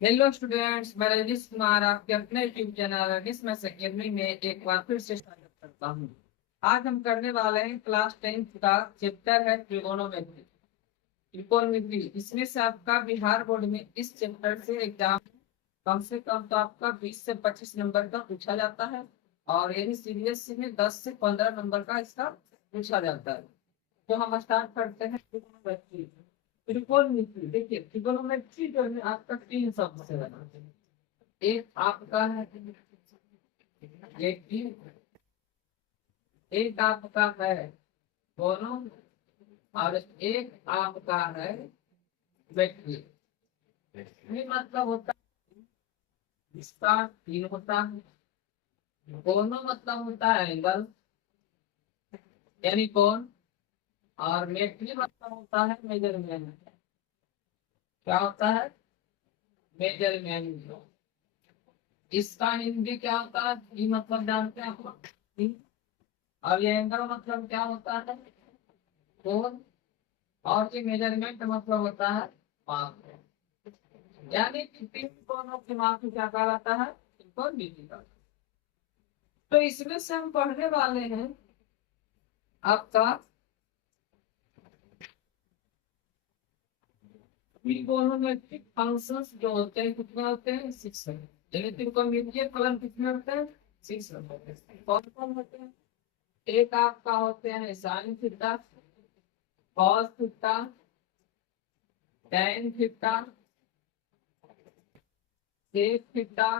Hello students, मैं रजनीश कुमार आपके अपने YouTube channel Rajneesh maths academy में एक बार फिर से स्वागत करता हूँ। आज हम करने वाले हैं क्लास 10th का चैप्टर है ट्रिगोनोमेट्री। ट्रिगोनोमेट्री इसमें से आपका बिहार बोर्ड में इस चैप्टर से एग्जाम कम से कम तो आपका 20 से 25 नंबर का पूछा जाता है और यही सीबीएसई में 10 से 15 नंबर का इसका पूछा जाता है। तो हम स्टार्ट करते हैं ट्रिगोनोमेट्री। ट्रिगोनोमेट्री देखिए, ट्रिगोनोमेट्री जो है आपका तीन शब्द से बना है। एक आपका है लेकिन, एक आपका है दोनों, और एक आपका है बैटरी। ये मतलब होता है इसका तीन होता है। दोनों मतलब होता है एंगल यानी कोण, और मेट्री मतलब होता है मेजरमेंट। क्या होता है? मेजरमेंट। इसका हिंदी क्या होता है? ई मतलब जानते हैं आप लोग? ई। और ये एंगल मतलब क्या होता है? कोण। और ये मेजरमेंट मतलब होता है माप। यानी कि तीन कोणों की माप क्या कहलाता है? इनको नीति का। तो इसमें से हम पढ़ने वाले हैं आपका ट्रिगोनोमेट्रिक फंक्शंस जो होते हैं कितने होते हैं? 6 है। यानी त्रिकोणमितीय फलन कितने होते हैं? 6 होते हैं। कौन कौन होते हैं? एक आपका होते हैं sine theta, cos theta, tan theta, sec theta,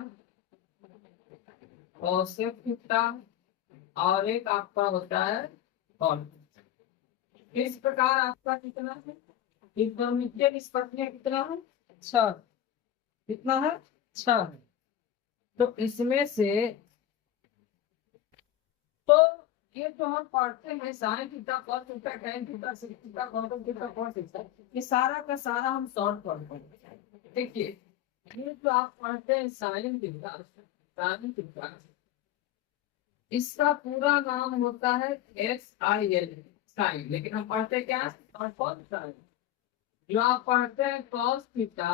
cosec theta, और एक आपका होता है कॉन। इस प्रकार आपका कितना है? त्रिकोणमितीय निष्पत्तियां कितना है? 6। कितना है? 6 है। तो इसमें से तो ये जो हम पढ़ते हैं sine theta, cos theta, tan theta, sec theta, cot theta, cos theta, ये सारा का सारा हम शॉर्ट पढ़ते हैं। देखिए, ये जो आप पढ़ते हैं साइन थीटा, साइन थीटा, इसका पूरा नाम होता है SIN, साइन। लेकिन हम पढ़ते क्या है? और कौन साइन। जो आप पढ़ते हैं कॉस थीटा,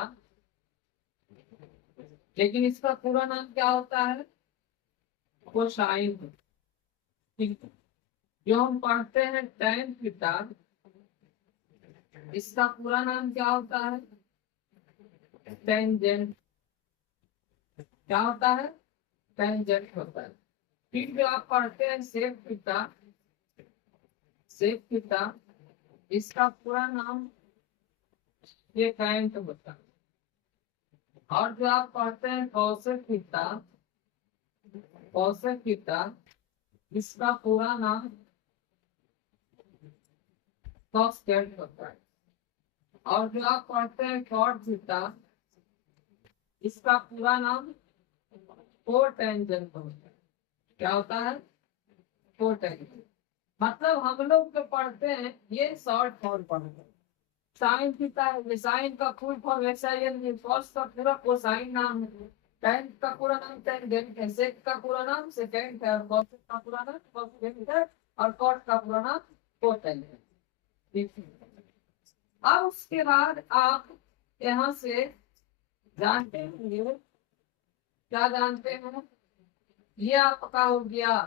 लेकिन इसका पूरा नाम क्या होता है? कोसाइन। ठीक है। जो हम पढ़ते हैं टैन थीटा, इसका पूरा नाम क्या होता है? टेंजेंट। क्या होता है? टेंजेंट होता है। फिर जो आप पढ़ते हैं सेक थीटा, सेक थीटा, इसका पूरा नाम ये टेंट होता है। और जो आप पढ़ते हैं कौशिक थीटा, कौशिक थीटा, इसका पूरा नाम कॉस्टेंट होता है। और जो आप पढ़ते हैं कॉट थीटा, इसका पूरा नाम कोटेंजेंट होता है। क्या होता है? कोटेंजेंट। मतलब हम लोग जो पढ़ते हैं ये शॉर्ट फॉर्म पढ़ते हैं। साइन थीटा है, साइन का फुल फॉर्म SIN है, कॉस का पूरा कोसाइन नाम है, टैन का पूरा नाम टेंजेंट है, सेक का पूरा नाम सेकेंट है, और कॉस का पूरा नाम कोसेकेंट है, और कॉट का पूरा नाम कोटेंट है। ठीक है। अब उसके बाद आप यहाँ से जानते हैं, क्या जानते हैं? ये आपका हो गया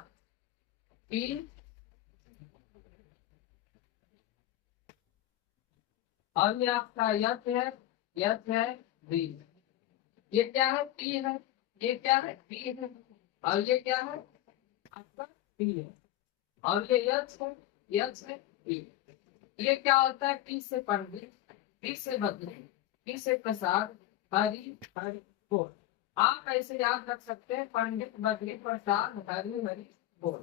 पी, और ये आपका यथ है, यथ है बी। ये क्या है? पी है। ये क्या है? पी है। और ये क्या है? आपका पी है। और ये यथ है, यथ है पी। ये क्या होता है? पी से पंडित, पी से बदली, पी से प्रसाद, हरि हरि बोल। आप ऐसे याद रख सकते हैं पंडित, बदली, प्रसाद, हरि हरि बोल।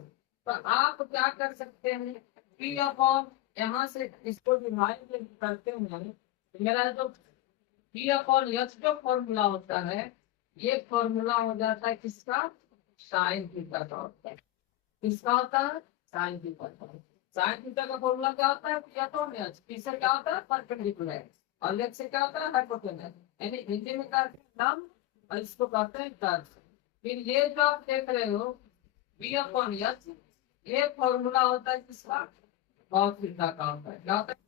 तो आप क्या कर सकते हैं? पी अपॉन, यहाँ से इसको डिवाइड करते हैं। मेरा जो पी अपॉन एच जो फॉर्मूला होता है, ये फॉर्मूला हो जाता है किसका? साइन थीटा का होता है। किसका होता है? साइन थीटा का। साइन थीटा का फॉर्मूला क्या होता है? P upon H. पी से क्या होता है? परपेंडिकुलर। और एच से क्या होता है? हाइपोटेनस। यानी हिंदी में कहते हैं लंब, और इसको कहते हैं कर्व। फिर ये जो आप देख रहे हो पी अपॉन एच, ये फॉर्मूला होता है किसका? कॉस थीटा का होता है। क्या होता है?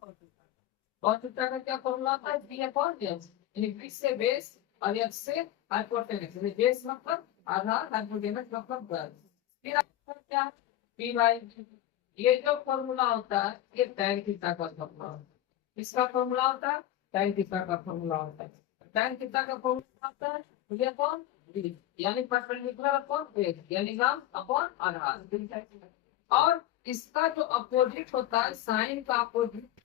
कॉस थीटा का क्या फॉर्मूला होता है? P upon H. यानी बी से बेस और एच से हाइपोटेनस, बेस मतलब आधार, हाइपोटेनस मतलब बल। फिर आपका क्या है, पी बाई, ये जो फॉर्मूला होता है ये tan थीटा का फॉर्मूला होता है। इसका फॉर्मूला होता है tan थीटा का फॉर्मूला होता है। tan थीटा का फॉर्मूला होता है v अपॉन d, यानी परपेंडिकुलर अपॉन बेस, यानी लंब अपॉन आधार, ठीक है। और इसका जो अपोजिट होता है, साइन का अपोजिट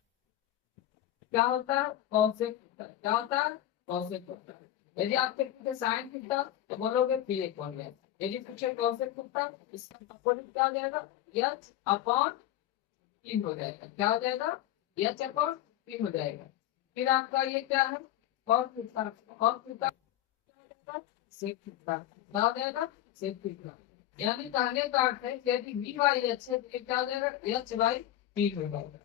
क्या होता है, कॉसेक होता है। क्या होता है, कॉसेक होता है। यदि आपसे पूछे साइन थीटा तो बोलोगे पी अपॉन एच। यदि पूछे कॉसेक थीटा, इसका अपोजिट क्या हो जाएगा, एच अपॉन पी हो जाएगा। क्या हो जाएगा, एच अपॉन पी हो जाएगा। फिर आपका ये क्या है, cos theta, cos theta sec theta, क्या हो जाएगा, सेक थीटा। यानी कहने का अर्थ है कि यदि वी बाई एच है तो क्या हो जाएगा, एच बाई पी हो जाएगा।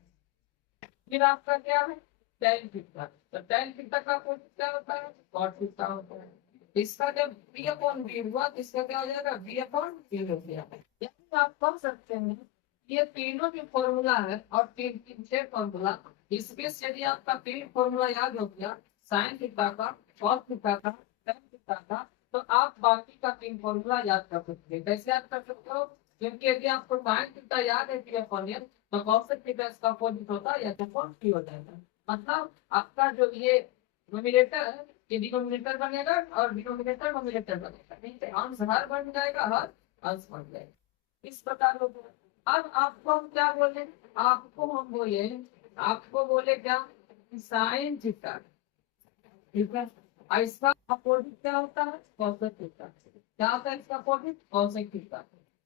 फिर आपका क्या है, tan थीटा, तो tan थीटा का अपोजिट क्या होता है, cot थीटा होता है। इसका जब b अपॉन b हुआ तो इसका क्या हो जाएगा, b अपॉन p हो गया। यानी आप कह सकते हैं ये तीनों जो फॉर्मूला है और तीन तीन छह फॉर्मूला, इसमें से यदि आपका तीन फॉर्मूला याद हो गया, साइन थीटा का, cos थीटा का, tan थीटा का, तो आप बाकी का तीन फॉर्मूला याद कर सकते हैं। कैसे याद कर सकते हो, क्योंकि यदि आपको साइन थीटा याद है, p अपॉन n, तो कॉसेक थीटा इसका अपोजिट होता है या तो कॉस की हो जाएगा। मतलब आपका जो ये नोमिनेटर है, ये डिनोमिनेटर बनेगा और डिनोमिनेटर नोमिनेटर बनेगा, ठीक है। अंश हर बन जाएगा, हर अंश बन जाएगा, इस प्रकार होता है। अब आपको हम क्या बोले, आपको हम बोले, आपको बोले क्या, साइन थीटा, ठीक है। और इसका अपोजिट क्या होता है, कॉसेक थीटा। क्या होता है इसका opposite, cosec theta.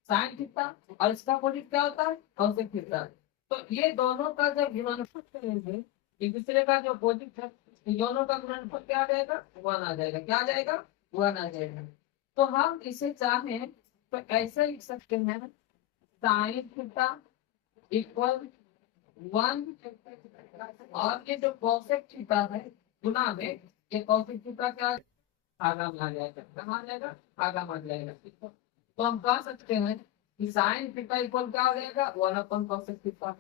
Sine theta, और इसका अपोजिट क्या होता है, कॉसेक थीटा। तो ये दोनों का जब गुणनफल करेंगे, एक दूसरे का जो अपोजिट है, इन दोनों का गुणनफल क्या आ जाएगा, वन आ जाएगा। क्या आ जाएगा, वन आ जाएगा। तो हम इसे चाहें तो ऐसे लिख सकते हैं, साइन थीटा इक्वल वन, और ये जो कॉसेक थीटा है गुना में, ये कॉसेक थीटा क्या आगा मान जाएगा, कहाँ आ जाएगा, आगा मान जाएगा। तो हम कह सकते हैं कि साइन थीटा इक्वल क्या हो जाएगा, वन अपन कॉसेक थीटा।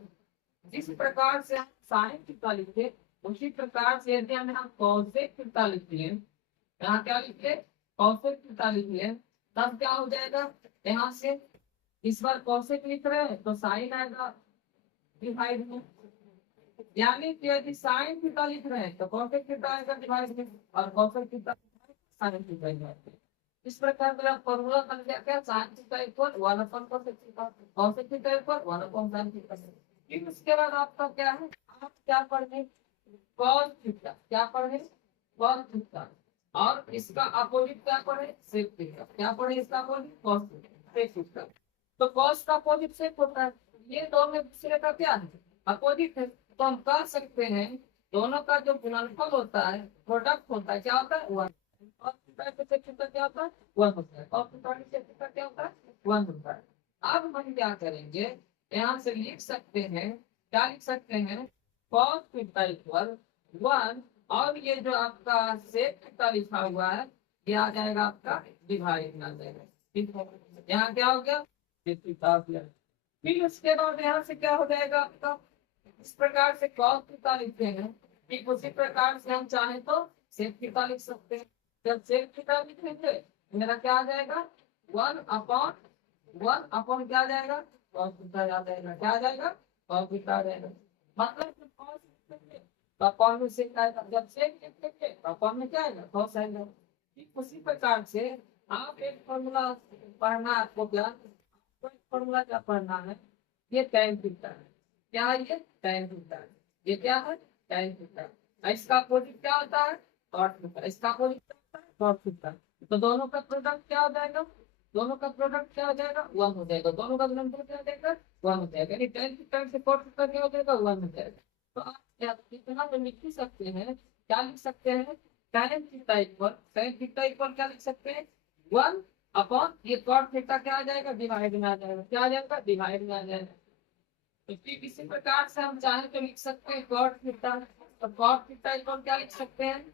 जिस प्रकार से हम साइन थीटा लिखे, उसी प्रकार से यदि हम कॉसेक थीटा लिखिए, यहाँ क्या लिखिए, कॉसेक थीटा लिखिए, तब क्या हो जाएगा, यहाँ से इस बार कॉसेक लिख रहे हैं तो साइन आएगा डिवाइड में, यानी कि यदि साइन थीटा लिख रहे हैं तो कॉसेक थीटा आएगा डिवाइड में, और cosec theta sine theta divide में। इस प्रकार मेरा फॉर्मूला बन गया क्या, sine theta equal one upon cosec theta, cosec theta equal one upon sine theta. फिर उसके बाद आपका क्या है, आप क्या पढ़े, कॉस थीटा, क्या पढ़े, कॉस थीटा। और इसका अपोजिट क्या पढ़े, सेक थीटा। क्या पढ़े इसका opposite, cos theta, sec theta. तो कॉस का अपोजिट सेक होता है, ये दोनों एक दूसरे का क्या है, अपोजिट है। तो हम कह सकते हैं दोनों का जो गुणनफल होता है, प्रोडक्ट होता है, क्या होता है, वन। और थीटा के सेक थीटा क्या होता है, वन होता है। और थीटा के सेक थीटा क्या होता है, वन होता है। अब हम क्या करेंगे, यहाँ से लिख सकते हैं, क्या लिख सकते हैं, cos थीटा इक्वल वन, और ये जो आपका सेक थीटा लिखा हुआ है ये आ जाएगा आपका डिवाइड में आ जाएगा, ठीक है। यहाँ क्या हो गया, सेक थीटा हो गया। फिर उसके बाद यहाँ से क्या हो जाएगा आपका, इस प्रकार से cos थीटा लिखते हैं, ठीक उसी प्रकार से हम चाहें तो सेक थीटा लिख सकते हैं। जब सेक थीटा लिखेंगे मेरा क्या आ जाएगा, वन अपॉन, वन अपॉन क्या आ जाएगा, cos थीटा आ जाएगा। क्या आ जाएगा, cos थीटा आ जाएगा। मतलब जब cos लिखेंगे तो अपॉन में सेक आएगा, जब सेक लिखेंगे तो अपॉन में क्या आएगा, cos आएगा। ठीक उसी प्रकार से आप एक फॉर्मूला पढ़ना, आपको क्या, फॉर्मूला क्या पढ़ना है, ये tan थीटा है। क्या है ये, tan थीटा है। ये क्या है, tan थीटा। इसका अपोजिट क्या होता है, cot थीटा। इसका अपोजिट क्या होता है, cot थीटा। तो दोनों का प्रोडक्ट क्या हो जाएगा, दोनों का प्रोडक्ट क्या हो जाएगा, वन हो जाएगा। दोनों का गुणनफल क्या हो जाएगा, वन हो जाएगा। यानी tan थीटा से cot थीटा क्या हो जाएगा, वन हो जाएगा। तो आप क्या इतना तो लिख ही सकते हैं, क्या लिख सकते हैं, tan theta equal, tan theta equal क्या लिख सकते हैं, वन अपॉन ये cot थीटा क्या आ जाएगा, डिवाइड में आ जाएगा। क्या आ जाएगा, डिवाइड में आ जाएगा। तो ठीक इसी प्रकार से हम चाहें तो लिख सकते हैं cot थीटा, तो cot थीटा इक्वल क्या लिख सकते हैं,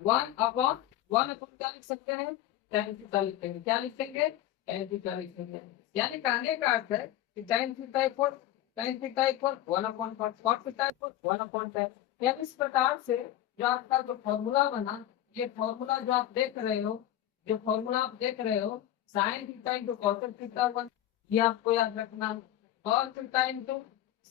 वन अपॉन, वन अपॉन क्या लिख सकते हैं, tan थीटा लिखेंगे। क्या लिखेंगे, tan थीटा लिखेंगे। यानी कहने का अर्थ है कि tan theta equal, tan theta equal one upon cot, cot theta equal one upon tan। यानी इस प्रकार से जो आपका जो फॉर्मूला बना ये फॉर्मूला जो आप देख रहे हो, जो फॉर्मूला आप देख रहे हो, sine theta into cos theta one, ये आपको याद रखना है। Cos theta into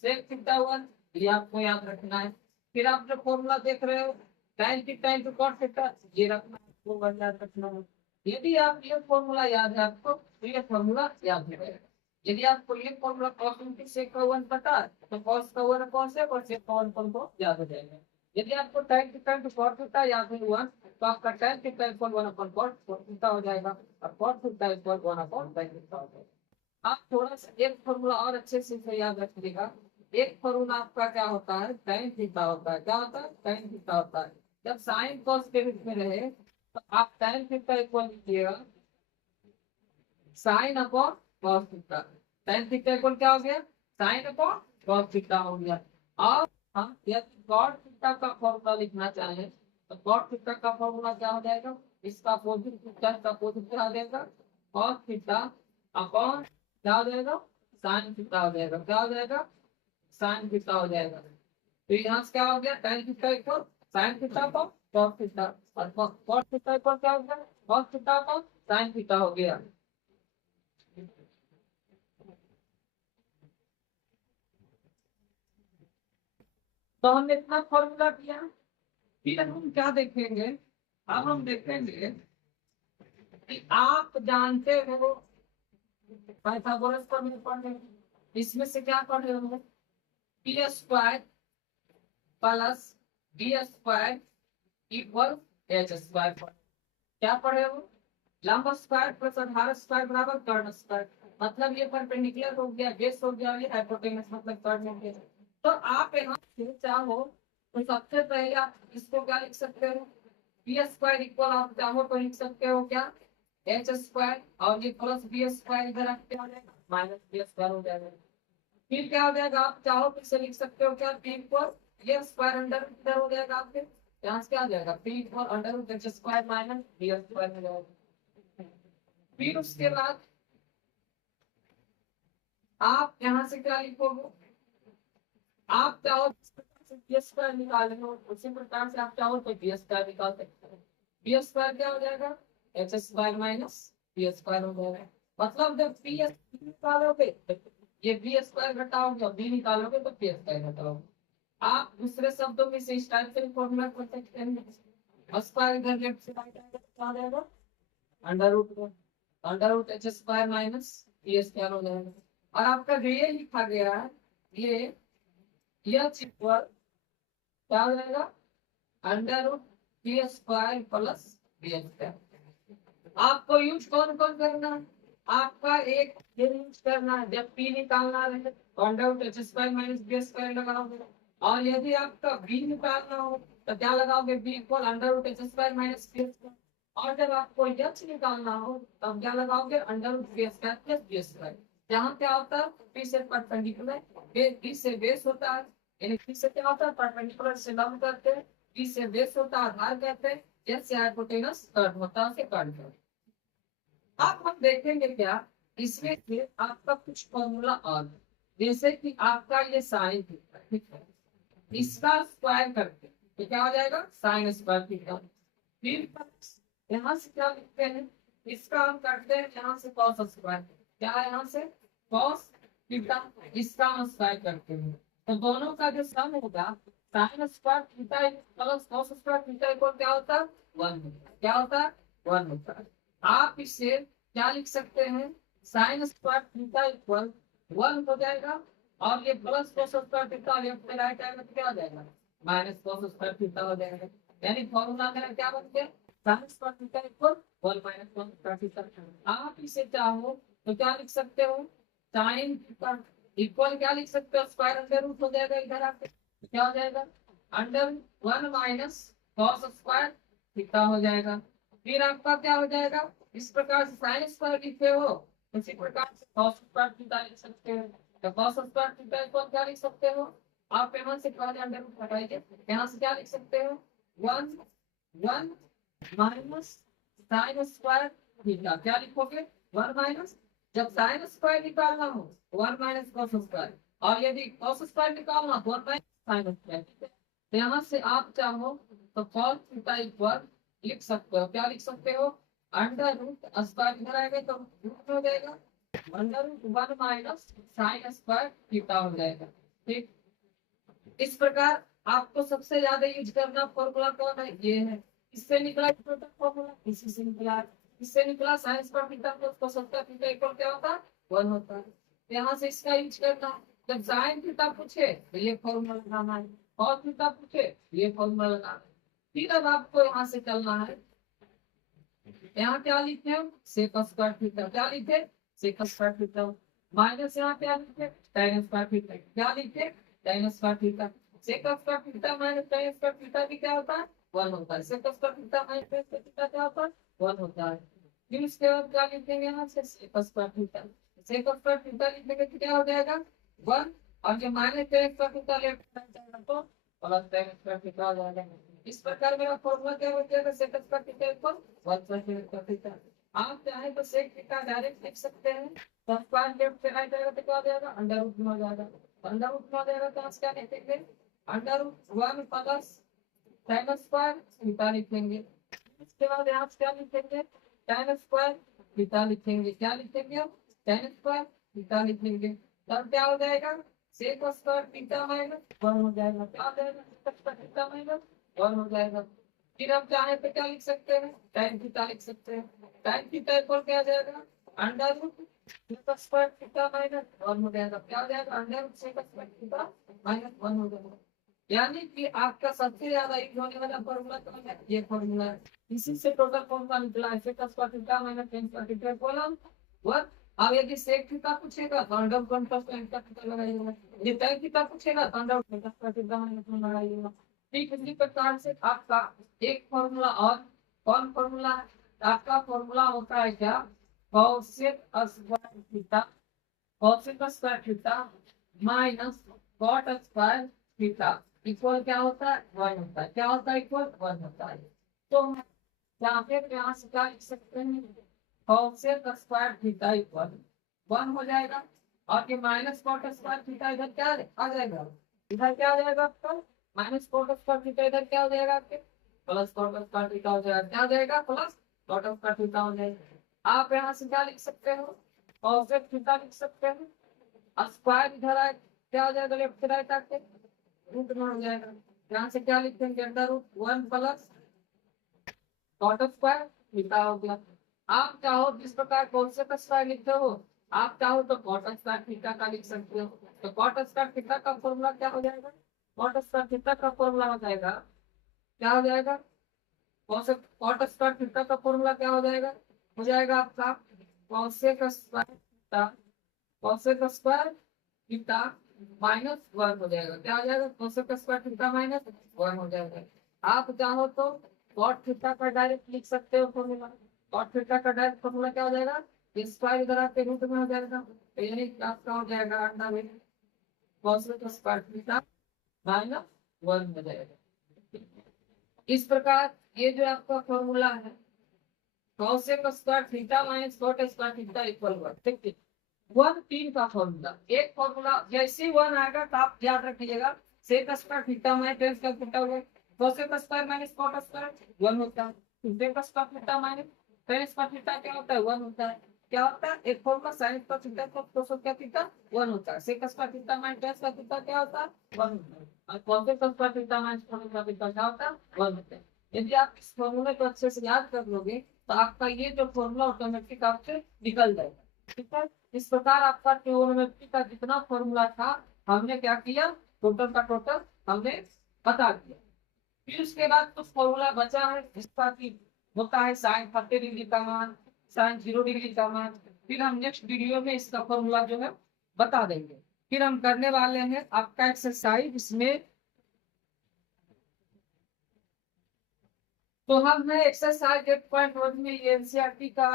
sec theta one, ये आपको याद रखना है। फिर आप जो फॉर्मूला देख रहे हो, tan theta into cos theta, ये रखना है, आपको याद रखना है। यदि आप ये फॉर्मूला याद है आपको, तो ये फॉर्मूला याद है। यदि आपको ये फॉर्मूला कॉस इंटू सेक का वन पता है, तो कॉस का वन कॉस है और सेक का वन को याद हो जाएगा। यदि आपको tan theta into cos theta याद है वन, तो आपका tan theta equal one upon cos theta हो जाएगा, और cos theta equal one upon tan theta हो जाएगा। आप थोड़ा सा एक फॉर्मूला और अच्छे से याद रखिएगा। एक फॉर्मूला आपका क्या होता है, tan थीटा होता है। क्या होता है, tan थीटा होता है। जब साइन कॉस के रूप में रहे, तो आप tan थीटा इक्वल लिखिएगा sine upon cos theta. tan theta equal क्या हो गया, साइन अपॉन कॉस थीटा हो गया। और हम यदि कॉट थीटा का फॉर्मूला लिखना चाहें, तो कॉट थीटा का फॉर्मूला क्या हो जाएगा, इसका अपोजिट थीटा का अपोजिट क्या हो जाएगा, कॉस थीटा अपॉन क्या हो जाएगा, साइन थीटा हो जाएगा। क्या हो जाएगा, साइन थीटा हो जाएगा। तो यहाँ से क्या हो गया, tan theta equal sine theta upon cos theta, और कॉस थीटा इक्वल क्या हो गया, cos theta upon sine theta हो गया। तो हमने इतना फॉर्मूला किया। फिर हम क्या देखेंगे, अब हम देखेंगे कि आप जानते हो पाइथागोरस पर भी पढ़े, इसमें से क्या पढ़े होंगे, P square plus B square equal H square. क्या पढ़े हो, लंब स्क्वायर प्लस आधार स्क्वायर बराबर कर्ण स्क्वायर। मतलब ये परपेंडिकुलर हो गया, बेस हो गया, ये हाइपोटेनस मतलब कर्ण हो गया। तो आप यहाँ से चाहो तो सबसे पहले आप इसको क्या लिख सकते हो, बी स्क्वायर इक्वल आप चाहो तो लिख सकते हो क्या, एच स्क्वायर, और ये प्लस बी स्क्वायर इधर आप क्या हो जाएगा, माइनस बी स्क्वायर हो जाएगा। फिर क्या हो जाएगा, आप चाहो तो इसे लिख सकते हो क्या, पी इक्वल ये स्क्वायर अंडर इधर हो जाएगा आपके, यहाँ से क्या हो जाएगा, P equal under root H square minus B square हो जाएगा। फिर उसके बाद आप यहाँ से क्या लिखोगे, आप चाहो बी स्क्वायर निकालेंगे, उसी प्रकार से आप चाहो तो बी स्क्वायर निकाल सकते हो। बी स्क्वायर क्या हो जाएगा, H square minus B square हो जाएगा। मतलब जब पी निकालोगे तो ये बी स्क्वायर घटाओगे, और बी निकालोगे तो पी स्क्वायर घटाओगे। आप दूसरे शब्दों में से इस टाइप से फॉर्मूला कर सकते हैं, स्क्वायर इधर लेफ्ट से राइट आएगा तो क्या हो जाएगा, under root H square minus B square हो जाएगा। और आपका जो ये लिखा गया है, ये इक्वल क्या हो जाएगा, under root B square plus B square. आपको यूज कौन कौन करना है, आपका एक ये यूज करना है, जब पी निकालना है तो under root H square minus B square लगाओगे। और यदि आपका बी निकालना हो तो क्या लगाओगे, B equal under root H square minus B square. और जब आपको एच निकालना हो तब क्या लगाओगे, under root B square plus B square. यहाँ क्या होता है, पी से परपेंडिकुलर, बी से बेस होता है, यानी पी से क्या होता है, परपेंडिकुलर से लंब करते हैं, बी से बेस होता है आधार कहते हैं, एच से हाइपोटेनस कर्ण होता है, उसे कर्ण कहते हैं। अब हम देखेंगे क्या, इसमें से आपका कुछ फॉर्मूला और, जैसे कि आपका ये साइन थीटा, ठीक है, इसका स्क्वायर करके तो क्या हो जाएगा, साइन स्क्वायर थीटा। फिर यहाँ से क्या लिखते हैं, इसका हम करते हैं यहाँ से कॉस स्क्वायर, क्या है यहाँ से कॉस थीटा, इसका हम स्क्वायर करते हैं। तो दोनों का जो सम होगा, sign square theta plus cos square theta equal क्या होता है, वन होता है। क्या होता है, वन होता है। आप इसे क्या लिख सकते हैं, sign square theta equal one हो जाएगा, और ये plus cos square theta left में राइट आएगा तो क्या हो जाएगा, माइनस कॉस स्क्वायर थीटा हो जाएगा। यानी फॉर्मूला मेरा क्या बन गया, sign square theta equal one minus cos square theta. आप इसे चाहो तो क्या लिख सकते हो, साइन थीटा इक्वल क्या लिख सकते हो, स्क्वायर अंडर रूट हो जाएगा, इधर आपके क्या हो जाएगा, under one minus cos square theta हो जाएगा। फिर आपका क्या हो जाएगा, इस प्रकार से साइन स्क्वायर लिखे हो, इसी प्रकार से कॉस स्क्वायर थीटा लिख सकते हो। तो कॉस स्क्वायर थीटा इक्वल क्या लिख सकते हो, आप यहाँ से पहले अंडर रूट हटाइए, यहाँ से क्या लिख सकते हो, one one minus sine square theta, क्या लिखोगे, वन माइनस, जब साइन स्क्वायर निकालना हो वन माइनस कॉस स्क्वायर, और यदि कॉस स्क्वायर निकालना हो वन माइनस साइन स्क्वायर। तो यहाँ से आप चाहो तो कॉस थीटा इक्वल लिख सकते हो। क्या लिख सकते हो? अंडर रूट स्क्वायर इधर आएगा तो रूट में हो जाएगा, under root 1 minus sine square theta हो जाएगा। ठीक, इस प्रकार आपको सबसे ज्यादा यूज करना फॉर्मूला कौन है? ये है। इससे निकला टोटल फॉर्मूला, इसी से निकला। इससे निकला sign square theta plus cos square theta equal क्या होता है? 1 होता है। तो यहाँ से इसका यूज करना है। जब साइन थीटा पूछे तो ये फॉर्मूला लगाना है, cos थीटा पूछे ये फॉर्मूला लगाना है। फिर अब आपको यहाँ से चलना है। यहाँ क्या लिखे हम? Sec square theta. क्या लिखे? सेक स्क्वायर थीटा। माइनस यहाँ क्या लिखे? tan square theta. क्या लिखे? tan square theta. Sec square theta minus tan square theta भी क्या होता है? 1 होता है। Sec square theta minus tan square theta क्या होता है? 1 होता है। फिर उसके बाद क्या लिखेंगे यहाँ से? Sec square theta. Sec square theta लिखेंगे तो क्या हो जाएगा? 1। और जो minus tan square theta left hand जाएगा तो प्लस tan स्क्वायर थीटा हो जाएगा। इस प्रकार मेरा फॉर्मूला क्या हो जाएगा? Sec square theta equal 1 plus tan square theta. आप चाहे तो सेक थीटा डायरेक्ट लिख सकते हैं। तो स्क्वायर लेफ्ट से राइट जाएगा तो क्या हो जाएगा? अंडर रूट में हो जाएगा। अंडर रूट में हो जाएगा तो आज क्या लिखेंगे? Under root 1 plus tan square theta लिखेंगे। इसके बाद यहाँ से क्या लिखेंगे? tan स्क्वायर थीटा लिखेंगे। क्या लिखेंगे? tan स्क्वायर थीटा लिखेंगे। तब क्या हो जाएगा? सेक स्क्वायर थीटा माइनस 1 हो जाएगा। क्या हो जाएगा? सेक स्क्वायर थीटा माइनस 1 हो जाएगा। फिर हम चाहे तो क्या लिख सकते हैं? tan थीटा लिख सकते हैं। tan थीटा इक्वल क्या आ जाएगा? Under root sec square theta minus 1 हो जाएगा। क्या हो जाएगा? Under root sec square theta minus 1 हो जाएगा। यानी कि आपका सबसे ज्यादा यूज होने वाला फॉर्मूला कौन है? ये फॉर्मूला है। इसी से टोटल फॉर्मूला निकला है। Sec square theta minus tan square theta column 1। अब यदि सेक थीटा पूछेगा तो under root 1 plus tan square theta लगाइएगा। यदि tan थीटा पूछेगा तो under root tan square theta minus 1 लगाइएगा। ठीक इसी प्रकार से आपका एक फॉर्मूला और कौन फॉर्मूला है? आपका फॉर्मूला होता है क्या? Cosec square theta, cosec square theta minus cot square theta equal क्या होता है? 1 होता है। क्या होता है? इक्वल 1 होता है। तो हम यहाँ से क्या लिख सकते हैं? कॉसेक स्क्वायर थीटा इक्वल 1 हो जाएगा। और ये माइनस कॉट स्क्वायर थीटा इधर क्या आ जाएगा? इधर क्या आ जाएगा आपका? माइनस कॉट स्क्वायर थीटा इधर क्या हो जाएगा आपके? प्लस कॉट स्क्वायर थीटा हो जाएगा। क्या हो जाएगा? प्लस कॉट स्क्वायर थीटा हो जाएगा। आप यहाँ से क्या लिख सकते हो? कॉसेक थीटा लिख सकते हो। स्क्वायर इधर आए क्या हो जाएगा? लेफ्ट से राइट आके रूट में हो जाएगा। यहाँ से क्या लिखेंगे? Under root 1 plus cot square theta हो गया। आप चाहो जिस प्रकार कॉसेक स्क्वायर लिखते हो, आप चाहो तो कॉट स्क्वायर थीटा का लिख सकते हो। तो कॉट स्क्वायर थीटा का फॉर्मूला क्या हो जाएगा? कॉट स्क्वायर थीटा का फॉर्मूला हो जाएगा, क्या हो जाएगा? कॉट स्क्वायर थीटा का फॉर्मूला क्या हो जाएगा? हो जाएगा आपका cosec square theta, cosec square theta minus 1 हो जाएगा। क्या हो जाएगा? कॉसेक स्क्वायर थीटा माइनस 1 हो जाएगा। आप चाहो तो कॉट थीटा का डायरेक्ट लिख सकते हो फॉर्मूला। कॉट थीटा का डायरेक्ट फॉर्मूला क्या हो जाएगा? स्क्वायर इधर आपके रूट में हो जाएगा तो यानी आपका हो जाएगा under root cosec square theta minus 1 हो जाएगा। इस प्रकार ये जो आपका फॉर्मूला है cosec square theta minus cot square theta equal 1, ठीक है। 1 3 का फॉर्मूला, एक फॉर्मूला जैसे ही 1 आएगा तो आप याद रखिएगा sec square theta minus tan square theta होगा। Cosec square minus cot square 1 होता है। Sec square theta minus tan square theta क्या होता है? 1 होता है। क्या होता है? एक formula sin square theta cos square theta 1 होता है। Sec square theta minus tan square theta क्या होता है? 1 होता है। और cosec square theta minus cot square theta क्या होता है? 1 होता है। यदि आप इस फॉर्मूले को अच्छे से याद कर लोगे तो आपका ये जो फॉर्मूला ऑटोमेटिक आपसे निकल जाएगा। ठीक है। इस प्रकार आपका ट्रिगोनोमेट्री का जितना फॉर्मूला था हमने क्या किया? टोटल का टोटल हमने बता दिया। फिर उसके बाद कुछ फॉर्मूला बचा है जिसका कि होता है साइन 30 डिग्री का मान, साइन 0 डिग्री का मान। फिर हम नेक्स्ट वीडियो में इसका फॉर्मूला जो है बता देंगे। फिर हम करने वाले हैं आपका एक्सरसाइज। इसमें तो हम है एक्सरसाइज 8.1 में ये एनसीईआरटी का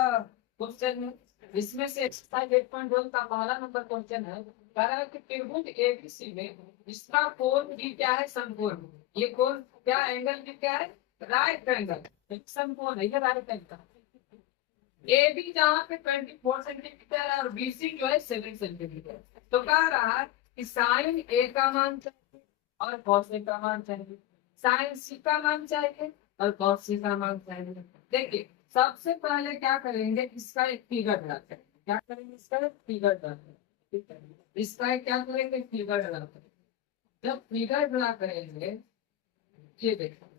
क्वेश्चन है। इसमें से एक्सरसाइज 8.1 का पहला नंबर क्वेश्चन है। कह रहा है कि त्रिभुज एबीसी में इसका कोण भी क्या है? समकोण। ये कोण क्या एंगल भी क्या है? राइट एंगल समकोण है, ये राइट एंगल। ए बी जहाँ पे 24 सेंटीमीटर है और बीसी जो है 7 सेंटीमीटर। तो कह रहा है कि साइन ए का मान चाहिए और कॉस ए का मान चाहिए। साइन सी का मान चाहिए और cos c का मान चाहिए। देखिए सबसे पहले क्या करेंगे, इसका एक फिगर बनाते हैं। क्या करेंगे, इसका एक फिगर बनाते हैं। ठीक है, इसका एक क्या करेंगे, फिगर बनाते हैं। जब फिगर बना करेंगे, ये देखो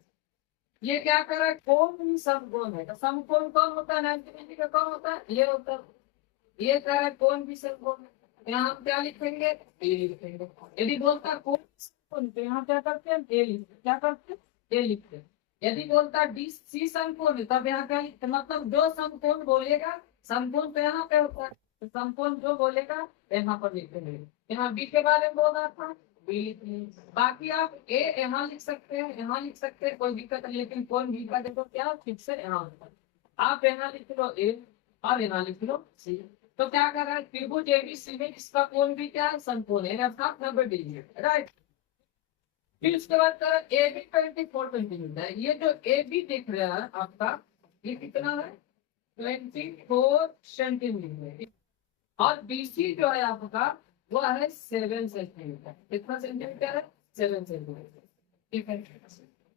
ये क्या कर रहा है, कोण भी समकोण है। तो समकोण कौन होता है, 90 का कौन होता है, ये होता है। ये क्या है, कोण भी समकोण है। यहाँ हम क्या लिखेंगे, ए लिखेंगे। यदि बोलता है कोण समकोण, तो यहाँ क्या करते हैं, ए लिखते हैं। क्या करते हैं, ए लिखते हैं। यदि बोलता है डी सी समकोण है, तब यहाँ क्या लिखते हैं, मतलब जो समकोण बोलेगा, समकोण तो यहाँ पे होता है, तो समकोण जो बोलेगा यहाँ पर लिखेंगे। यहाँ बी के बारे में बोल रहा था, बी लिखेंगे। बाकी आप ए यहाँ लिख सकते हैं, यहाँ लिख सकते हैं, कोई दिक्कत नहीं। लेकिन कौन बी का देखो क्या फिक्स है, यहाँ होता है। आप यहाँ लिख लो ए और यहाँ लिख लो सी। तो क्या कर रहा है, त्रिभुज एबीसी में इसका कोण भी क्या है, समकोण है, अर्थात 90 डिग्री है, राइट। फिर उसके बाद ए बी 24 सेंटीमीटर है। ये जो ए बी दिख रहा है आपका, ये कितना है, 24 सेंटीमीटर। और बीसी जो है आपका, वो है 7 सेंटीमीटर। कितना सेंटीमीटर है, 7 सेंटीमीटर। ठीक है,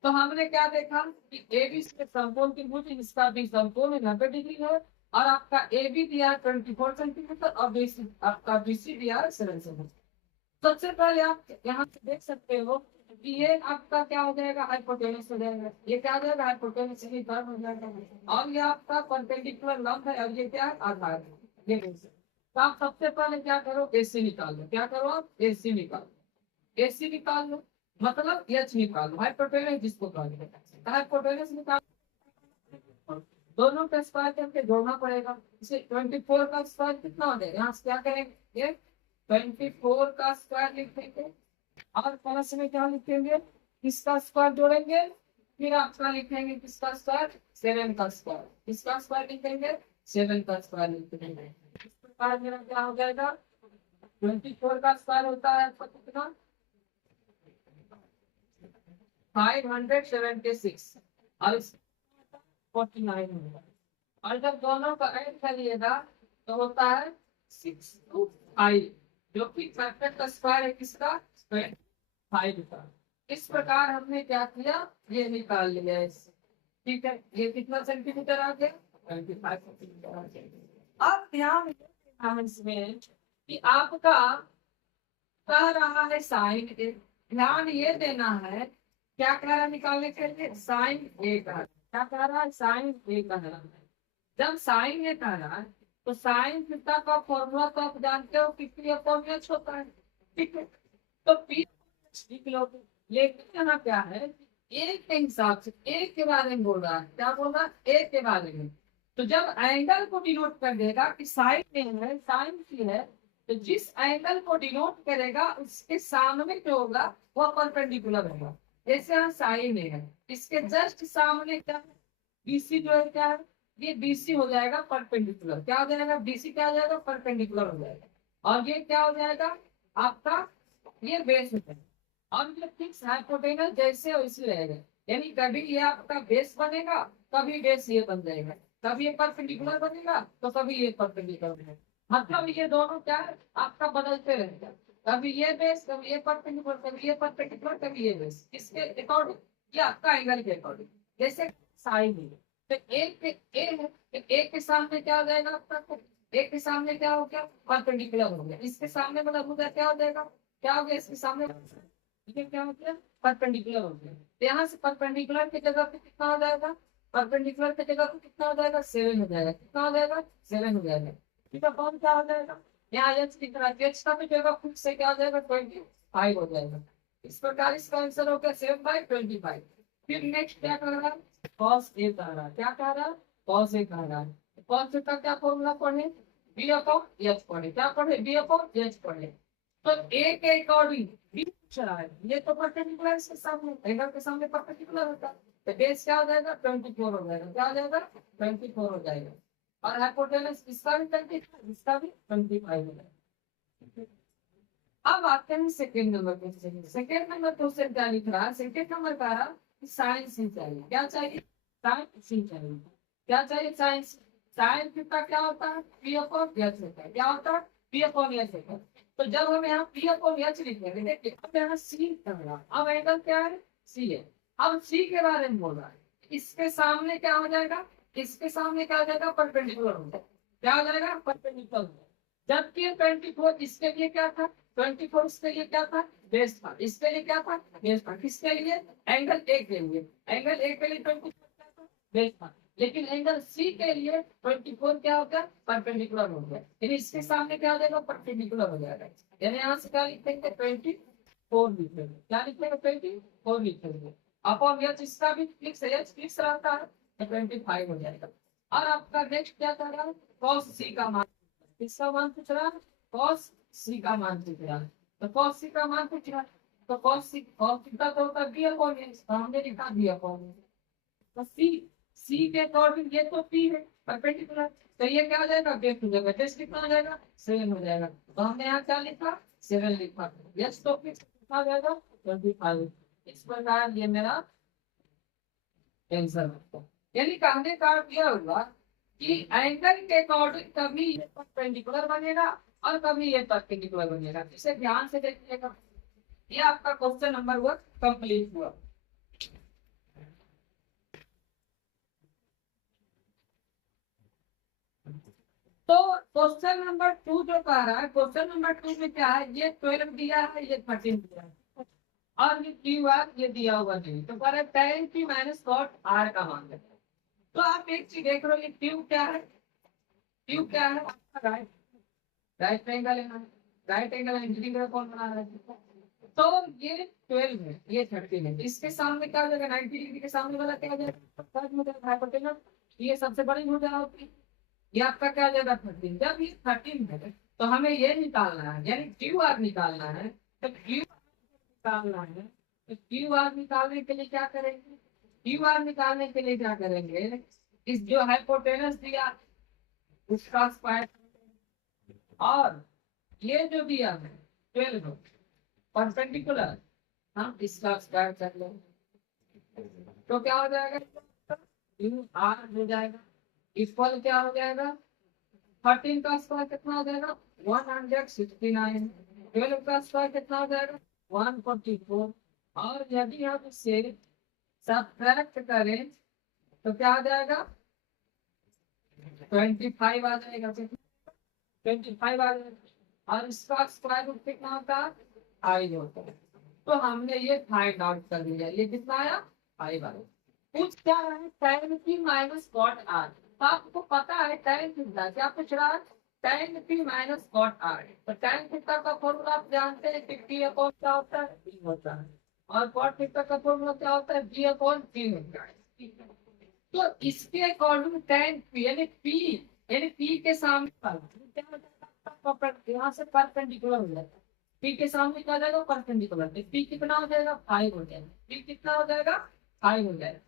तो हमने क्या देखा कि ए बी से समकोण त्रिभुज, इसका भी समकोण है, 90 डिग्री है। और आपका ए बी दिया 24 सेंटीमीटर, और बीसी आपका बीसी दिया 7 सेंटीमीटर। सबसे पहले आप यहाँ से देख सकते हो कि ये आपका क्या हो जाएगा, हाइपोटेनस हो जाएगा। ये क्या हो जाएगा, हाइपोटेनस ही कर्व हो जाएगा। और ये आपका परपेंडिकुलर लंब है, और ये क्या है, आधार है। ये तो आप सबसे पहले क्या करो, एसी निकाल लो। क्या करो, आप एसी निकालो। एसी निकाल लो मतलब एच निकाल लो, हाइपोटेनस जिसको कहते हैं। हाइपोटेनस निकाल, दोनों का स्क्वायर करके जोड़ना पड़ेगा। इसे 24 का स्क्वायर कितना हो जाएगा, यहाँ से क्या करेंगे, ये 24 का स्क्वायर लिखेंगे। और प्लस में क्या लिखेंगे, किसका स्क्वायर जोड़ेंगे, फिर आपका लिखेंगे किसका स्क्वायर, 7 का स्क्वायर। किसका स्क्वायर लिखेंगे, 7 का स्क्वायर लिखेंगे। इस प्रकार मेरा क्या हो जाएगा, 24 का स्क्वायर होता है आपका कितना, 576। और 49 होगा। और जब दोनों का ऐड करिएगा तो होता है 625, जो कि फैक्टर का स्क्वायर है किसका, 5 का। इस प्रकार हमने क्या किया, ये निकाल लिया इसे। ठीक है, ये कितना सेंटीमीटर आ गया, 25 सेंटीमीटर आ गया। अब ध्यान देना है इसमें कि आपका कह रहा है साइन ए। ध्यान ये देना है, क्या कह रहा है निकालने के लिए, साइन ए का। क्या कह रहा है, साइन ए का है। जब साइन ए कह रहा है, तो साइन थीटा का फॉर्मूला तो आप जानते हो, कितनी अपॉन एच होता है। ठीक है, तो पी लिख लो। लेकिन यहाँ क्या है, एक के हिसाब से, एक के बारे में बोल रहा है। क्या बोल रहा है, एक के बारे में। तो जब एंगल को डिनोट कर देगा कि साइन है, साइन सी है, तो जिस एंगल को डिनोट करेगा उसके सामने जो होगा वो परपेंडिकुलर होगा। जैसे यहाँ साइन है, इसके जस्ट सामने क्या है, बीसी जो है, क्या है, ये बीसी हो जाएगा परपेंडिकुलर। क्या हो जाएगा, बीसी क्या हो जाएगा, परपेंडिकुलर हो जाएगा। और ये क्या हो जाएगा आपका, ये बेस हो जाएगा। और ये फिक्स हाइपोटेनस जैसे वैसे रहेगा। यानी कभी ये आपका बेस बनेगा, कभी बेस ये बन जाएगा, कभी ये परपेंडिकुलर बनेगा, तो कभी ये परपेंडिकुलर बनेगा। मतलब ये दोनों क्या है, आपका बदलते रहेगा। कभी ये बेस, कभी ये परपेंडिकुलर, कभी ये परपेंडिकुलर, कभी ये बेस। इसके अकॉर्डिंग, ये आपका एंगल के अकॉर्डिंग। जैसे साइन है, तो एक पे ए है, तो एक के सामने क्या हो जाएगा आपका, एक के सामने क्या हो गया, परपेंडिकुलर हो गया। इसके सामने मतलब हो गया, क्या हो जाएगा, क्या हो गया, इसके सामने ये क्या हो गया, परपेंडिकुलर हो गया। तो यहाँ से परपेंडिकुलर की जगह पे कितना हो जाएगा, परपेंडिकुलर की जगह पे कितना हो जाएगा, 7 हो जाएगा। कितना हो जाएगा, 7 हो जाएगा। ठीक है, कौन क्या हो जाएगा, यहाँ एच की तरह एच का भी जगह खुद से क्या हो जाएगा, 25 हो जाएगा। इस प्रकार इसका आंसर हो गया 7/25। फिर नेक्स्ट क्या कर रहा है, कॉस ए कह रहा है। क्या कह रहा है, कॉस ए कह रहा है। कॉस ए का क्या फॉर्मूला पढ़े, बी अपॉन एच पढ़े। क्या पढ़े, बी अपॉन एच पढ़े। तो ए के अकॉर्डिंग बी पूछ रहा है, ये तो परपेंडिकुलर इसके सामने, एंगल के सामने परपेंडिकुलर होता है। तो बेस क्या हो जाएगा, 24 हो जाएगा। क्या हो जाएगा, 24 हो जाएगा। और हाइपोटेनस इसका भी 25, इसका भी 25 हो जाएगा। अब आते हैं second number question. Second number question क्या लिख रहा है, सेकेंड नंबर कह रहा साइन सी चाहिए। क्या चाहिए, साइन सी चाहिए। क्या चाहिए, साइंस। साइन थीटा क्या होता है, पी अपॉन एच होता है। क्या होता है, पी अपॉन एच होता है। तो जब हम यहाँ पी अपॉन एच लिखेंगे, देखिए अब यहाँ सी कर रहा, अब एंगल क्या है, सी है। अब सी के बारे में बोल रहा है, इसके सामने क्या हो जाएगा, इसके सामने क्या हो जाएगा, परपेंडिकुलर हो जाएगा। क्या हो जाएगा, परपेंडिकुलर हो जाएगा। जबकि 24 इसके लिए क्या था, 24 इसके लिए क्या था, बेस था। इसके लिए क्या था, बेस था। किसके लिए, एंगल ए के लिए। एंगल ए के लिए 24 क्या था, बेस था। लेकिन एंगल सी के लिए 24 क्या होगा, परपेंडिकुलर हो गया। यानी इसके सामने क्या हो जाएगा, परपेंडिकुलर हो जाएगा। यानी यहाँ से क्या लिखेंगे, 24 लिखेंगे। क्या लिखेंगे, 24 लिखेंगे। अपॉन एच इसका भी फिक्स है, एच फिक्स रहता है, तो 25 हो जाएगा। और आपका नेक्स्ट क्या कर रहा है, कॉस सी का मान। किसका मान पूछ रहा है, कॉस सी का मान पूछ रहा है। तो कॉस सी का मान पूछ रहा है, तो कॉस सी कॉस कितना तो होता है बी अपॉन एच, तो हमने लिखा बी अपॉन एच। तो सी, सी के अकॉर्डिंग ये तो पी है परपेंडिकुलर, तो ये क्या हो जाएगा, बेस हो जाएगा। बेस कितना हो जाएगा, 7 हो जाएगा। तो हमने यहाँ क्या लिखा, 7 लिखा। यस तो फिक्स कितना हो जाएगा, 25। इस प्रकार ये मेरा आंसर है। यानी कहने का अर्थ यह हुआ कि एंगल के अकॉर्डिंग कभी ये परपेंडिकुलर बनेगा और कभी ये परपेंडिकुलर बनेगा। इसे ध्यान से देखिएगा। ये आपका क्वेश्चन नंबर 1 कंप्लीट हुआ। तो क्वेश्चन नंबर 2 जो कह रहा है, क्वेश्चन नंबर 2 में क्या है, ये 12 दिया है, ये 13 दिया है, और ये क्यू आर ये दिया हुआ नहीं। तो कह रहा है tan p minus cot R का मान है। तो आप एक चीज देख रहे हो, ये क्यू क्या है, क्यू क्या है आपका, राइट, राइट एंगल है। राइट एंगल एंगल का कौन बना रहा है, तो ये 12 है, ये 13 है। इसके सामने क्या हो जाएगा, 90 डिग्री के सामने वाला क्या हो जाएगा, साइड में जाएगा हाइपोटेनस। ये सबसे बड़ी हो जाएगा, ये आपका क्या हो जाएगा, 13। जब ये 13 है तो हमें ये निकालना है, यानी क्यू आर निकालना है। तो क्यू निकालना है, तो क्यू आर निकालने के लिए क्या करेंगे, क्यू आर निकालने के लिए क्या करेंगे, इस जो हाइपोटेनस दिया उसका स्क्वायर, और ये जो दिया है 12 परपेंडिकुलर, हम इसका स्क्वायर कर लेंगे। तो क्या हो जाएगा, क्यू आर हो जाएगा इक्वल क्या हो जाएगा, 13 का स्क्वायर कितना हो जाएगा, 169। 12 का स्क्वायर कितना हो जाएगा, 144। और यदि हम इसे सब्ट्रैक्ट करें तो क्या आ जाएगा, 25 आ जाएगा। 25 आ जाएगा। और इसका स्क्वायर रूट कितना होता है, 5 होता है। तो हमने ये फाइंड आउट कर लिया, ये कितना आया, 5 आया। पूछ क्या रहा है, tan p minus cot R. तो आपको पता है tan थीटा क्या पूछ रहा है, tan p minus cot R. तो tan थीटा का फॉर्मूला आप जानते हैं कि p अपॉन क्या होता है, b होता है। और cot थीटा का फॉर्मूला क्या होता है, b अपॉन p होता है। तो इसके अकॉर्डिंग tan p यानी p, यानी p के सामने क्या हो जाएगा, यहाँ से परपेंडिकुलर हो जाता है। p के सामने क्या हो जाएगा, परपेंडिकुलर। तो p कितना हो जाएगा, 5 हो जाएगा। p कितना हो जाएगा, 5 हो जाएगा।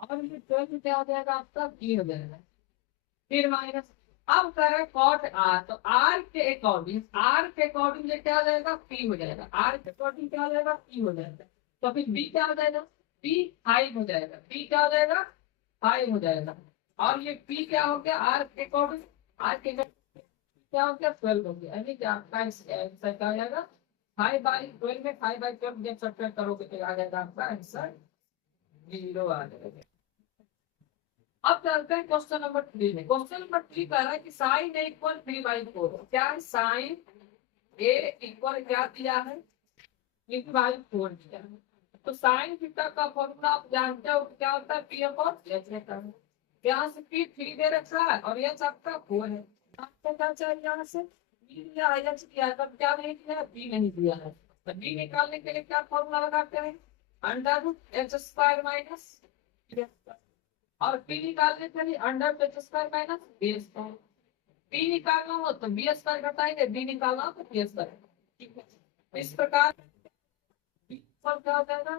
और ये 12 क्या हो जाएगा आपका, p हो जाएगा। फिर माइनस, अब कर रहे कॉट आर, तो आर के अकॉर्डिंग, आर के अकॉर्डिंग ये क्या हो जाएगा, पी हो जाएगा। आर के अकॉर्डिंग क्या हो जाएगा, पी हो जाएगा। तो फिर बी क्या हो जाएगा, पी 5 हो जाएगा। पी क्या हो जाएगा, 5 हो जाएगा। और ये पी क्या हो गया, आर के अकॉर्डिंग, आर के क्या हो गया, 12 हो गया। यानी कि आपका आंसर क्या हो जाएगा, 5/12 में 5/12 जब सब्ट्रैक्ट करोगे तो आ जाएगा आपका आंसर 0 आ जाएगा। अब चलते हैं क्वेश्चन नंबर 3 में। क्वेश्चन नंबर 3 कह रहा है कि साइन ए इक्वल 3/4। क्या है, साइन ए इक्वल क्या दिया है, 3/4 दिया है। तो साइन थीटा का फॉर्मूला आप जानते हो क्या होता है, पी अपॉन एच होता है। यहाँ से पी 3 दे रखा है और एच आपका 4 है। आपको क्या चाहिए, यहाँ से बी दिया है, एच दिया है, तब क्या नहीं दिया है, बी नहीं दिया है। तो बी निकालने के लिए क्या फॉर्मूला लगाते हैं, under root H square minus, और पी निकालने के लिए under P square minus B square. P निकालना हो तो बी स्क्वायर घटाएंगे, बी निकालना हो तो बी स्क्वायर। ठीक है, इस प्रकार पर क्या हो जाएगा,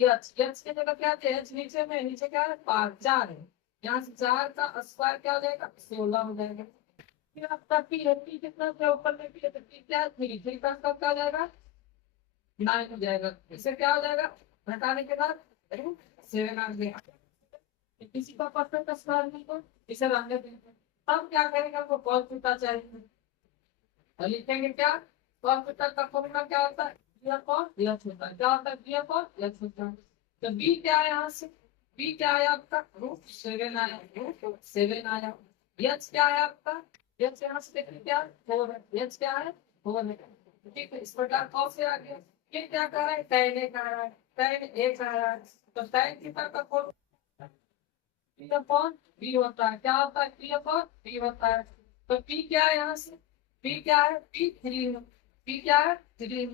एच, एच की जगह क्या है, एच नीचे में, नीचे क्या है, 4 है। यहाँ से 4 का स्क्वायर क्या हो जाएगा, 16 हो जाएगा। फिर आपका पी है, पी कितना से ऊपर में पी है, तो पी क्या है, 3, 3 का स्क्वायर क्या हो जाएगा, 9 हो जाएगा। इसे क्या हो जाएगा, घटाने के बाद 7 आ गया। किसी का परफेक्ट स्क्वायर नहीं तो इसे रहने देंगे। तब क्या करेंगे, हमको कॉस थीटा चाहिए, और लिखेंगे क्या, कॉस थीटा का फॉर्मूला क्या होता है, बी अपॉन एच होता है। क्या होता है, बी अपॉन एच होता है। तो बी क्या है यहाँ से, बी क्या आया आपका, √7 आया, √7 आया। एच क्या आया आपका, एच यहाँ से देखिए क्या 4 है, एच क्या है 4 है। ठीक है, इस प्रकार कौन से आ गया, ये क्या कह रहा है, tan a कह रहा है, tan a कह रहा है, तो tan थीटा का फॉर्मूला P अपॉन B होता है, क्या होता है, P अपॉन B होता है। तो P क्या है, यहाँ से P क्या है, P 3 है, P क्या है 3,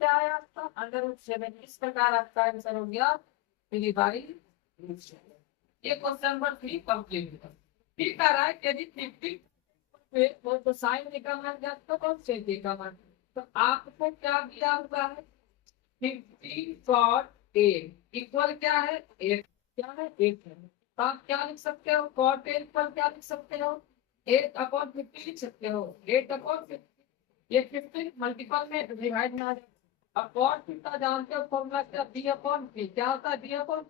क्या है आपका √7। इस प्रकार आपका आंसर हो गया 3/7। ये क्वेश्चन नंबर 3 कंप्लीट हुआ। ठीक है, राइट, यदि 50 वो तो साइन निकालना है तो कौन से का मान, तो आपको क्या दिया हुआ है, 50 cot 8 इक्वल क्या है 8, क्या है 8 है। तो आप क्या लिख सकते हो, cot 8 पर क्या लिख सकते हो, 8/50 लिख सकते हो, 8/50। ये 15 मल्टीपल में डिवाइड ना, अब cot कितना जानते हो, फॉर्मूला क्या, b/p, क्या होता है b/p।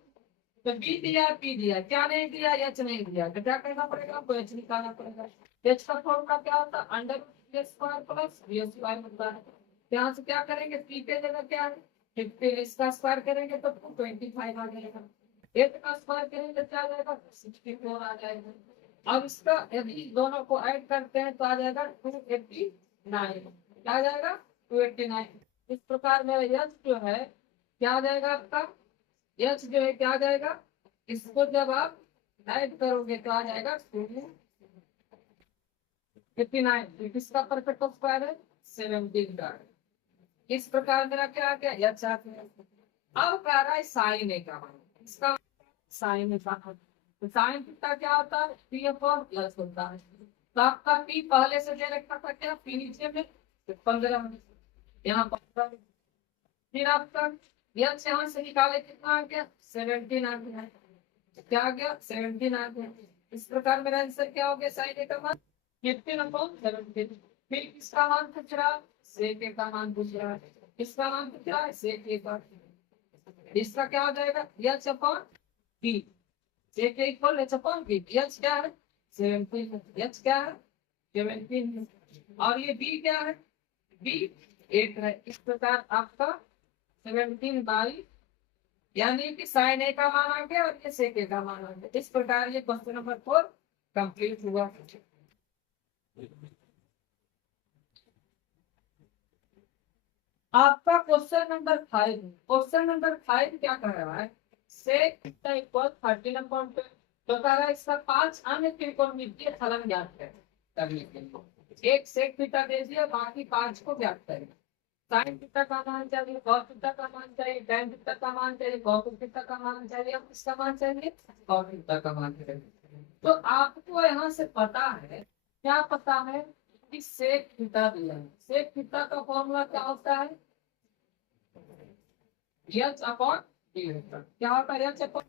तो बी दिया पी दिया, क्या नहीं दिया, एच नहीं दिया, तो क्या करना पड़ेगा, आपको एच निकालना पड़ेगा। एच का फॉर्मूला क्या होता है, √2 प्लस b² होता है। यहाँ से क्या करेंगे, पी के जगह क्या है 50, इसका स्क्वायर करेंगे तो 225 आ जाएगा, एच का स्क्वायर करेंगे तो क्या आ जाएगा 64 आ जाएगा। अब इसका यदि दोनों को ऐड करते हैं तो आ जाएगा 289, क्या आ जाएगा 289। इस प्रकार मेरा यच जो है क्या आ जाएगा आपका, यच जो है क्या आ जाएगा, इसको जब आप ऐड करोगे तो आ जाएगा 59, किसका परफेक्ट स्क्वायर है 17 का। इस प्रकार मेरा क्या आ गया, यच आ गया। अब कह रहा है साइन ए का मान, इसका साइन ए का मान, तो साइन थीटा क्या होता है, p/s होता है। तो आपका p पहले से दे रखा था क्या, p नीचे में तो 15, यहाँ 15, फिर आपका यच यहाँ से निकाले कितना आ गया 17 आ गया, क्या आ गया 17 आ गया। इस प्रकार मेरा आंसर क्या हो गया, साइन ए का मान 15/17। फिर किसका मान पूछ रहा है, सेक ए का मान पूछ रहा है, किसका मान पूछ रहा है, सेक ए का। इसका क्या हो जाएगा, H upon P, sec A equal H upon P, H क्या है 17, एच क्या है 17, और ये बी क्या है, बी 8 है। इस प्रकार आपका 17/, यानी कि साइन ए का मान आ गया और ये सेक ए का मान आ गया। इस प्रकार ये क्वेश्चन नंबर 4 कंप्लीट हुआ। आपका क्वेश्चन नंबर 5, क्वेश्चन नंबर 5 क्या कह रहा है, सेक थीटा इक्वल 13/2, तो कह रहा है इसका 5 अन्य त्रिकोणमितीय फलन ज्ञात है। करने के लिए एक सेक थीटा दे दिया, बाकी 5 को ज्ञात करें। साइन थीटा का मान चाहिए, कॉस थीटा का मान चाहिए, tan थीटा का मान चाहिए, कॉस थीटा का मान चाहिए, अब किसका मान चाहिए, कॉस थीटा का मान चाहिए। तो आपको यहाँ से पता है, क्या पता है कि सेक थीटा दिया है, सेक थीटा का फॉर्मूला क्या होता है, एच अपॉन बी होता है, क्या होता है एच अपॉन।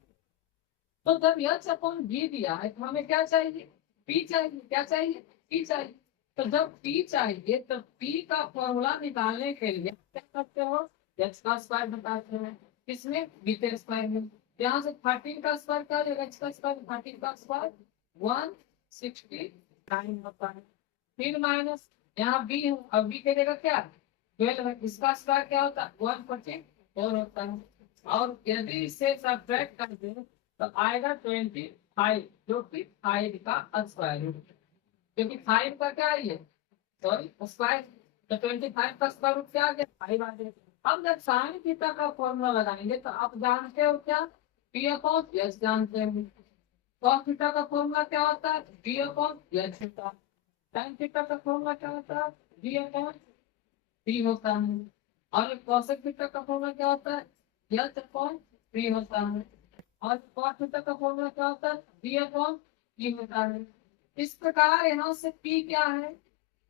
तो जब एच अपॉन बी दिया है तो हमें क्या चाहिए, पी चाहिए, क्या चाहिए, पी चाहिए। तो जब पी चाहिए तो पी का फॉर्मूला निकालने के लिए क्या करते हो, एच का स्क्वायर बताते हैं, किसमें बी के स्क्वायर में। यहाँ से 13 का स्क्वायर कर, एच का स्क्वायर 13 का स्क्वायर 169 होता है। फिर माइनस यहाँ बी है, अब बी के जगह क्या 12 है, इसका स्क्वायर क्या होता है 144 होता है। और यदि इसे सब्ट्रैक्ट कर दे तो आएगा 25, जो कि 5 का स्क्वायर है, क्योंकि 5 का क्या है, सॉरी स्क्वायर, तो 25 का स्क्वायर रूट क्या आ गया 5 आ गया। अब जब साइन थीटा का फॉर्मूला लगाएंगे तो आप जानते हो क्या, p/s जानते हैं। cos थीटा का फॉर्मूला क्या होता है, p/s होता है। tan थीटा का फॉर्मूला क्या होता है, p/p होता है। और cosec थीटा का फॉर्मूला क्या होता है, s/p होता है। और cot थीटा का फॉर्मूला क्या होता है, b/p होता है। इस प्रकार यहाँ से p क्या है,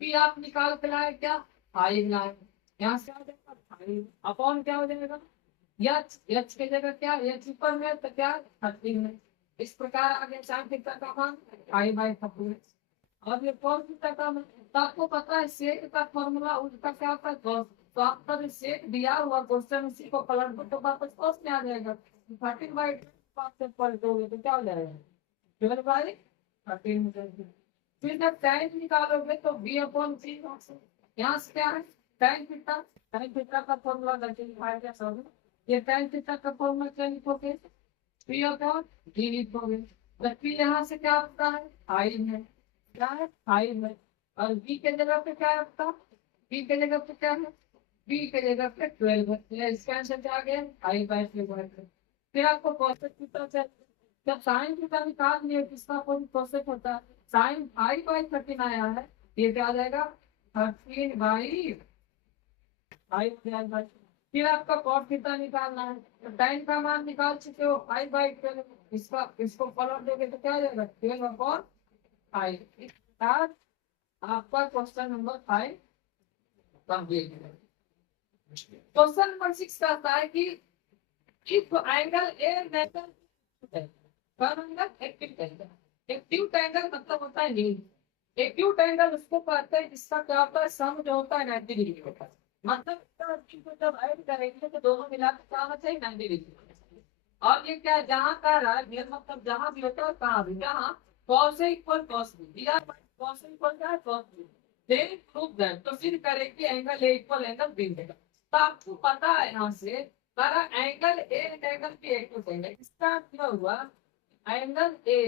p आप निकाल के लाए क्या 5 लाए, यहाँ से आ जाएगा 5 अपॉन क्या हो जाएगा, एच की जगह क्या, एच ऊपर में तो क्या 13 है। इस प्रकार आगे साइन थीटा का मान 5/13। और ये कौन थीटा का मान, तो आपको पता है सेक का फॉर्मूला उसका क्या होता है cos, तो आपका जो सेक दिया हुआ क्वेश्चन उसी को पलट दो तो वापस cos में आ जाएगा। 13/5 से पलट दोगे तो क्या हो जाएगा 12/13 हो जाएगा। फिर जब tan निकालोगे तो b/c, यहाँ से क्या है tan थीटा का फॉर्मूला 35 है, सॉरी ये tan थीटा का फॉर्मूला क्या लिखोगे पी अपॉन डी लिखोगे तो पी यहाँ से क्या होता है 5 है, क्या है 5 है। और बी के जगह पे क्या है आपका, बी के जगह पे क्या है, बी के जगह पे 12 है। तो इसका आंसर क्या आ गया 5/12। फिर आपको प्रोसेस कितना चाहिए, जब साइन थीटा निकाल लिए किसका कोई प्रोसेस होता है, साइन 5/13 आया है, ये क्या आ जाएगा 13/5। फिर आपका कॉस थीटा निकालना है, तो tan का मान निकाल चुके हो 5/12। इसको फॉलो दोगे तो क्या आ जाएगा 12/5। आपका क्वेश्चन नंबर 5 कंप्लीट है। क्वेश्चन नंबर 6 कहता है कि इफ एंगल ए एंगल कौन एंगल एक्यूट एंगल मतलब होता है नील। एक्यूट एंगल उसको कहते हैं जिसका क्या होता है सम जो होता है 90 डिग्री होता है। मतलब इसका को जब ऐड करेंगे तो दोनों मिलाकर क्या होना चाहिए 90 डिग्री। और ये क्या है, जहाँ का राइट मतलब जहाँ भी होता है कहाँ भी, जहाँ cos A equal cos B दिया, cos A इक्वल क्या है cos B, then prove that तो फिर करेंगे angle A equal angle B देगा। तो आपको पता है यहाँ से सारा एंगल A एंगल B एक तो देंगे, इसका क्या हुआ एंगल A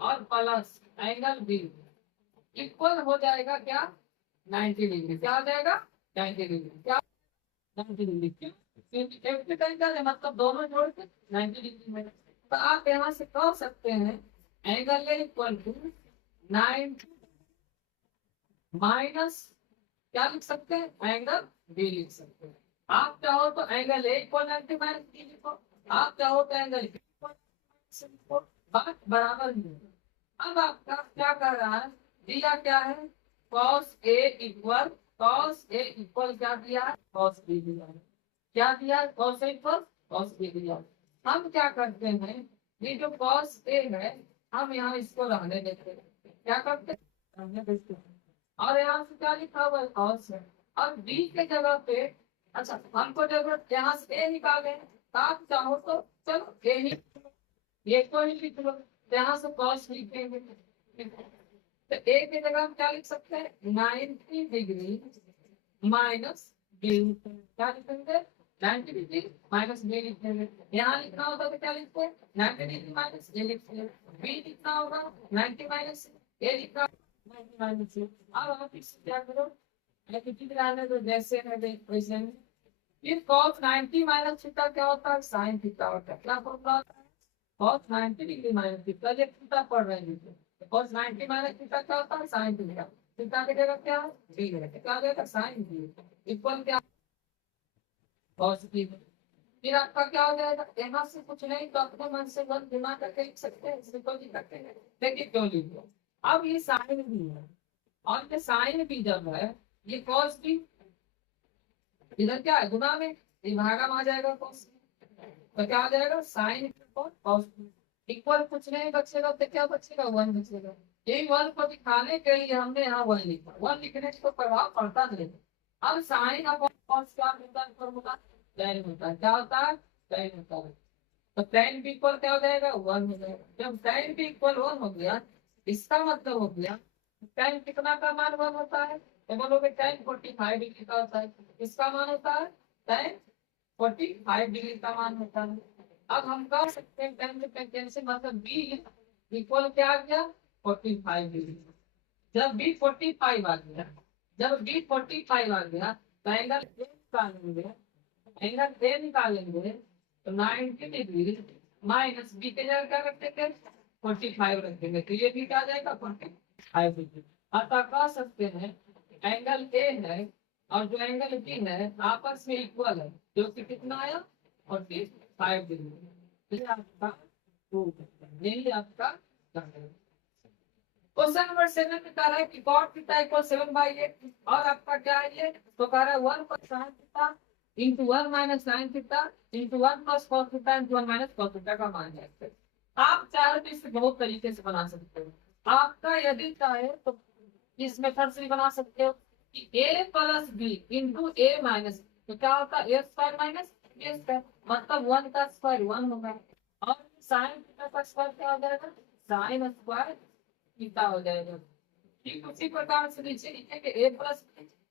और प्लस एंगल B इक्वल हो जाएगा क्या 90 डिग्री। क्या हो जाएगा 90 डिग्री, क्या 90 डिग्री क्यों, क्योंकि एंगल है मतलब दोनों जोड़ के 90 डिग्री में। तो आप यहाँ से कह सकते हैं angle A equal to 90 minus क्या लिख सकते हैं एंगल बी लिख सकते हैं। आप चाहो तो angle A equal 90 minus B लिखो, आप चाहो तो एंगल बी इक्वल लिखो, बात बराबर ही है। अब आपका क्या कर रहा है, दिया क्या है cos A इक्वल क्या दिया है cos B दिया है, क्या दिया है cos A equal cos B दिया है। हम क्या करते हैं, ये जो cos A है हम यहाँ इसको रहने देते हैं, क्या करते हैं रहने देते हैं। और यहाँ से क्या लिखा हुआ है cos है, और B के जगह पे अच्छा हमको जरूरत यहाँ से A निकाले, तो आप चाहो तो चलो A ही ये को ही लिख लो, यहाँ से cos लिखेंगे तो A की जगह हम क्या लिख सकते हैं 90 डिग्री माइनस बी, क्या लिखेंगे 90 डिग्री माइनस बी लिखेंगे। यहाँ लिखना होता तो क्या लिखते हैं 90 डिग्री माइनस ए लिखते हैं, बी लिखना होगा 90 माइनस ए लिखना 90 माइनस ए। अब आप इससे क्या करो एलपीटी आने तो जैसे है वैसे में। फिर cos 90 माइनस थीटा क्या होता है sin थीटा होता है, क्या फॉर्मूला होता है cos 90 डिग्री माइनस थीटा, ये थीटा पढ़ रहे हैं cos 90 माइनस थीटा क्या होता है sin थीटा, थीटा की जगह क्या है b है, क्या आ जाएगा sin b इक्वल क्या cos b। फिर आपका क्या हो जाएगा, यहाँ से कुछ नहीं तो अपने मन से बस दिमाग करके लिख सकते हैं, सिंपल लिख सकते हैं, देखिए क्यों लिख लो। अब ये sin b है और ये sin b जब है ये cos b इधर क्या है गुना में, ये भागा में आ जाएगा cos, तो क्या आ जाएगा साइन cos इक्वल कुछ नहीं बचेगा तो क्या बचेगा 1 बचेगा। यही 1 को दिखाने के लिए हमने यहाँ 1 लिखा, 1 लिखने से तो प्रभाव पड़ता नहीं। अब साइन अपॉन cos क्या होता है फॉर्मूला tan होता है, क्या होता है tan होता है। तो tan भी इक्वल क्या हो जाएगा 1 हो जाएगा। जब tan भी इक्वल 1 हो गया इसका मतलब हो गया tan कितना का मान 1 होता है, तो बोलोगे tan 45 डिग्री का होता है, इसका मान होता है tan 45 डिग्री का मान होता है। अब हम कह सकते हैं tan से कैंसिल मतलब b इक्वल क्या आ गया 45 डिग्री। जब b 45 आ गया, जब b 45 आ गया तो एंगल a निकालेंगे, एंगल a निकालेंगे तो 90 डिग्री माइनस b के जगह क्या रख देंगे 45 रख देंगे, तो ये भी क्या आ जाएगा 45 डिग्री। अतः कह सकते हैं एंगल a है और जो एंगल बी है आपस में इक्वल है, जो कि कितना आया 45 डिग्री। ये आपका यही आपका क्वेश्चन नंबर 7 में कह रहा है कि cot थीटा इक्वल 7/8 और आपका क्या है ये तो कह रहा है 1 plus sin theta into 1 minus sin theta into 1 plus cos theta into 1 minus cos theta का मान है। आप चाहे तो इसे बहुत तरीके से बना सकते हो, आपका यदि चाहे तो इस मेथड से भी बना सकते हो कि a plus B into A minus, तो क्या होता है A square minus B square मतलब 1 का स्क्वायर 1 होगा और साइन थीटा का स्क्वायर क्या हो जाएगा साइन स्क्वायर थीटा हो जाएगा। ठीक उसी प्रकार से नीचे लिखेंगे ए plus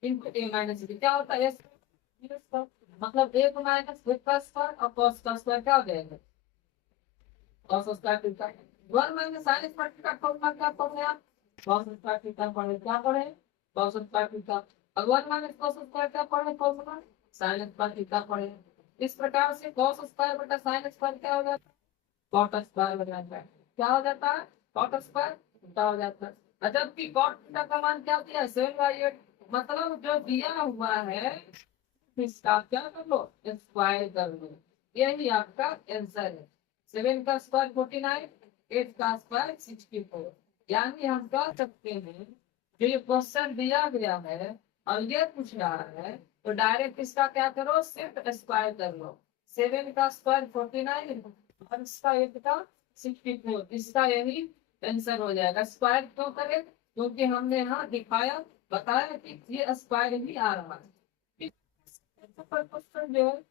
into A minus B, क्या होता है ए स्क्वायर मतलब ए को माइनस बी का स्क्वायर और कॉस का स्क्वायर क्या हो जाएगा cos square theta 1 minus sin square theta formula क्या पढ़े आप cos स्क्वायर थीटा पढ़े क्या पढ़े cos स्क्वायर थीटा और 1 माइनस cos स्क्वायर क्या पढ़े फॉर्मूला sin स्क्वायर थीटा पढ़े। इस प्रकार से cos स्क्वायर बटा sin स्क्वायर क्या हो जाता है cot स्क्वायर हो जाता है। क्या हो जाता है cot स्क्वायर थीटा हो जाता है। और जबकि cot थीटा का मान क्या दिया है 7/8 मतलब जो दिया हुआ है इसका क्या कर लो स्क्वायर कर लो यही आपका आंसर है। 7 का स्क्वायर 49 8 का स्क्वायर 64 यानी हम कह सकते हैं जो ये क्वेश्चन दिया गया है और ये पूछ रहा है तो डायरेक्ट इसका क्या करो सिर्फ स्क्वायर कर लो 7 का स्क्वायर 49 और इसका 8 का 64 इसका यही आंसर हो जाएगा। स्क्वायर क्यों करें क्योंकि हमने यहाँ दिखाया बताया कि ये स्क्वायर ही आ रहा है। क्वेश्चन जो है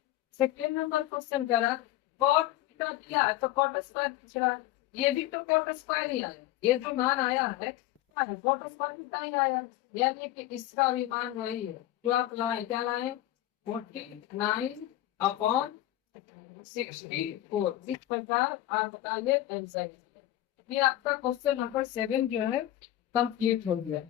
सेकेंड नंबर क्वेश्चन करा कॉट थीटा दिया है तो कॉट स्क्वायर पूछ रहा है ये भी तो कॉट स्क्वायर ही आया ये जो मान आया है क्या है कॉट स्क्वायर थीटा ही आया यानी कि इसका भी मान वही है जो आप लाए क्या लाए 49 अपॉन 64 इस प्रकार आप बताइए आंसर। ये आपका क्वेश्चन नंबर 7 जो है कंप्लीट हो गया।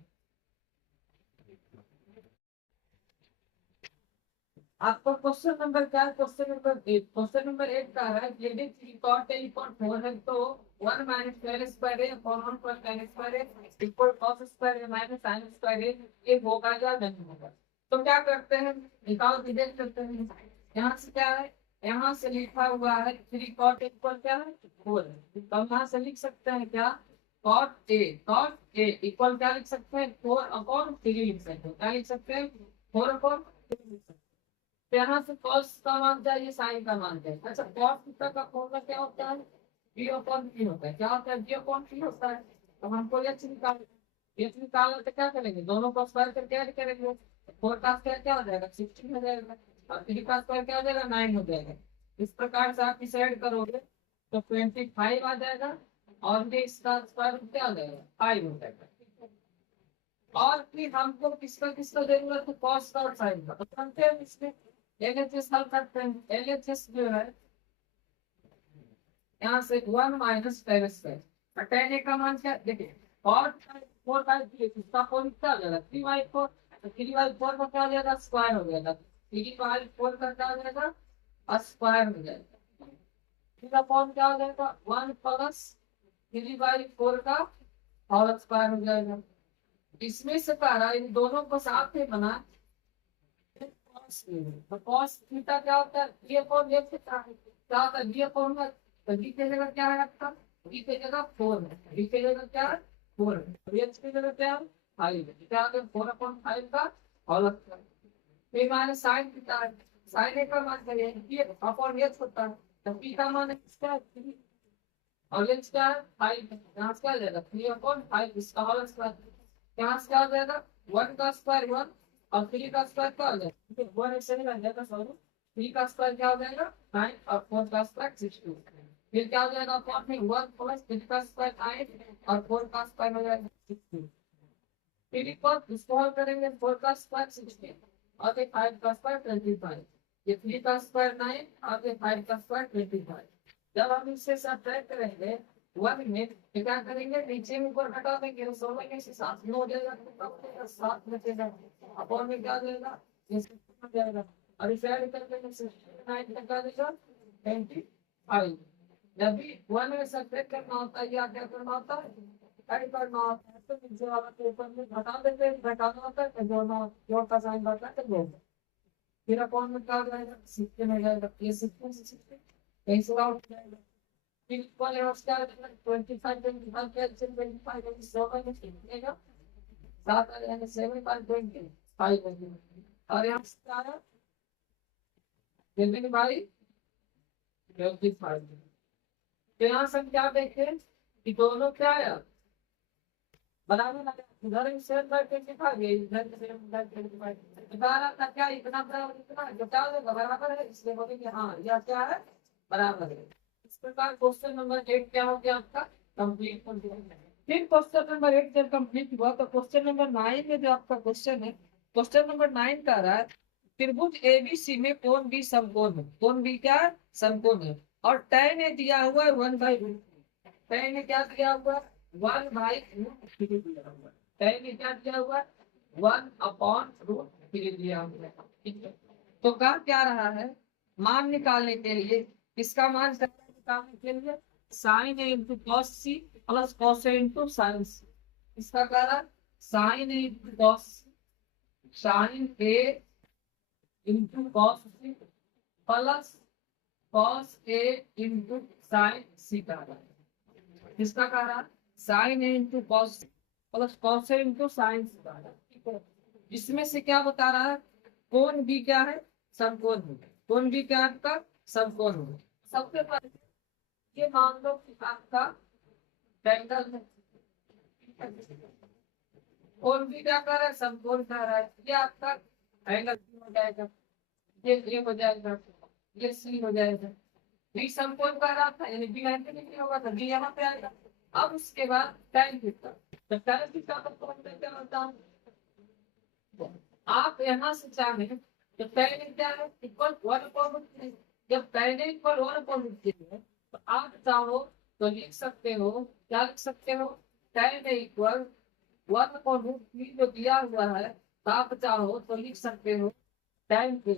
आपका क्वेश्चन नंबर क्या है क्वेश्चन नंबर 8 क्वेश्चन नंबर 8 का है यदि 3 cot a upon 4 है तो 1 minus tan square a upon 1 plus tan square a equal cos square a minus sin square a ये होगा या नहीं होगा। तो क्या करते हैं निकाल डिवाइड करते हैं यहाँ से क्या है यहाँ से लिखा हुआ है 3 cot a equal क्या है 4 तो हम यहाँ से लिख सकते हैं क्या cot a equal क्या लिख सकते हैं 4 upon 3 लिख सकते हैं क्या लिख सकते हैं 4 upon 3 लिख सकते हैं। तो यहाँ से cos का मान चाहिए साइन का मान चाहिए। अच्छा cos थीटा का फॉर्मूला क्या होता है b अपॉन p होता है क्या होता है b अपॉन p होता है। तो हमको x निकालना तो क्या करेंगे दोनों को स्क्वायर करके ऐड करेंगे 4 का स्क्वायर क्या हो जाएगा 16 हो जाएगा और 3 का स्क्वायर क्या हो जाएगा 9 हो जाएगा। इस प्रकार से आप इसे ऐड करोगे तो 25 आ जाएगा और ये इसका स्क्वायर क्या हो जाएगा 5 हो जाएगा। और फिर हमको किसका किसका जरूरत है cos का और sin का तो जानते हैं इसमें एलएचएस हल करते हैं एलएचएस जो है यहाँ से 1 माइनस tan स्क्वायर tan का मान क्या देखिए और 4/3 इसका फोर कितना हो जाएगा 3/4 तो 3/4 का क्या हो जाएगा स्क्वायर हो जाएगा 3/4 का क्या हो जाएगा स्क्वायर हो जाएगा। इसका फॉर्म क्या हो जाएगा 1 प्लस 3/4 का होल स्क्वायर हो जाएगा। इसमें से कहा इन दोनों को साथ में बना तो cos थीटा क्या होता है b अपॉन x क्या होता है b अपॉन तो b की जगह क्या है आपका b की जगह 4 है b की जगह क्या है 4 है और x की जगह क्या है 5 है क्या है 4/5 का होल स्क्वायर फिर माने sin थीटा है sin a का मान करिए b अपॉन x होता है तो b का मान क्या है 3 और x क्या है 5 यहाँ से क्या आ जाएगा 3/5 इसका होल स्क्वायर यहाँ से क्या हो जाएगा 1 का स्क्वायर 1 और 3 का स्क्वायर क्या हो जाएगा 1 ऐसे नहीं बन जाएगा सॉरी 3 का स्क्वायर क्या हो जाएगा 9 और 4 का स्क्वायर 16 फिर क्या हो जाएगा अपॉन में 1 प्लस 3 का स्क्वायर 9 और 4 का स्क्वायर हो जाएगा 16 फिर इसको हल करेंगे 4 का स्क्वायर 16 और फिर 5 का स्क्वायर 25 ये 3 का स्क्वायर 9 और फिर 5 का स्क्वायर 25 जब हम इससे सब्ट्रैक्ट करेंगे 1 में तो क्या करेंगे नीचे में ऊपर घटा देंगे तो 16 के साथ में हो जाएगा 7 में से अपॉन में क्या देगा ये हो जाएगा और इसे ऐड करके 9 तक आ जाएगा 25 जब भी 1 में सब्ट्रैक्ट करना होता है या क्या करना होता है ऐड करना होता है तो नीचे वाला के ऊपर में घटा देते हैं घटाना होता है तो दोनों जोड़ का साइन बढ़ता है तो जोड़ फिर अपॉन में क्या हो जाएगा 16 हो जाएगा ये 16 से 16 कहीं से आउट हो जाएगा फिर इक्वल है उसका 25 के एलसीएम 25 है 16 में निकलेगा 7 आ जाएगा 7/25 और यहाँ से क्या है भाई 25 तो यहाँ से हम क्या देखते हैं कि दोनों क्या है बराबर लगा इधर 7/25 है इधर 7/25 बराबर का क्या इतना बराबर इतना जो क्या होगा बराबर है इसलिए बोलेंगे हाँ यह क्या है बराबर है। इस प्रकार क्वेश्चन नंबर 8 क्या हो गया आपका कंप्लीट हो गया। फिर क्वेश्चन नंबर 8 जब कंप्लीट हुआ तो क्वेश्चन नंबर 9 में जो आपका क्वेश्चन है क्वेश्चन नंबर 9 का रहा है त्रिभुज एबीसी में कोण बी समकोण है कोण बी क्या है समकोण है और tan ने दिया हुआ है 1/√3। tan ने क्या दिया हुआ है 1/√3 दिया हुआ है। tan ने क्या दिया हुआ है 1/√3 दिया हुआ है। ठीक है, तो कह क्या रहा है मान निकालने के लिए, इसका मान निकालने के लिए sine A into cos C plus cos A into sine C. इसका कह रहा है sine A into cos, sine A into cos C plus cos A into sine C का रहा है। किसका कह रहा है sine A into cos plus cos A into sine C का रहा है। ठीक है, इसमें से क्या बता रहा है कौन भी क्या है समकोण है, कौन भी क्या है आपका समकोण है। सबसे पहले ये मान लो कि आपका ट्रायंगल है, कौन भी क्या कर रहा है समकोण कर रहा है, ये आपका ट्रायंगल हो जाएगा, ये हो जाएगा, ये सी हो जाएगा। बी समकोण का रहा था यानी बी लाइन पे नहीं होगा तो बी यहाँ पे आएगा। अब उसके बाद tan थीटा, तो tan थीटा का फॉर्मूला क्या होता है, आप यहाँ से चाहें तो tan क्या है इक्वल 1/√3। जब tan इक्वल 1/√3 है तो आप चाहो तो लिख सकते हो, क्या लिख सकते हो tan इक्वल 1/√3 जो दिया हुआ है, तो आप चाहो तो लिख सकते हो tan के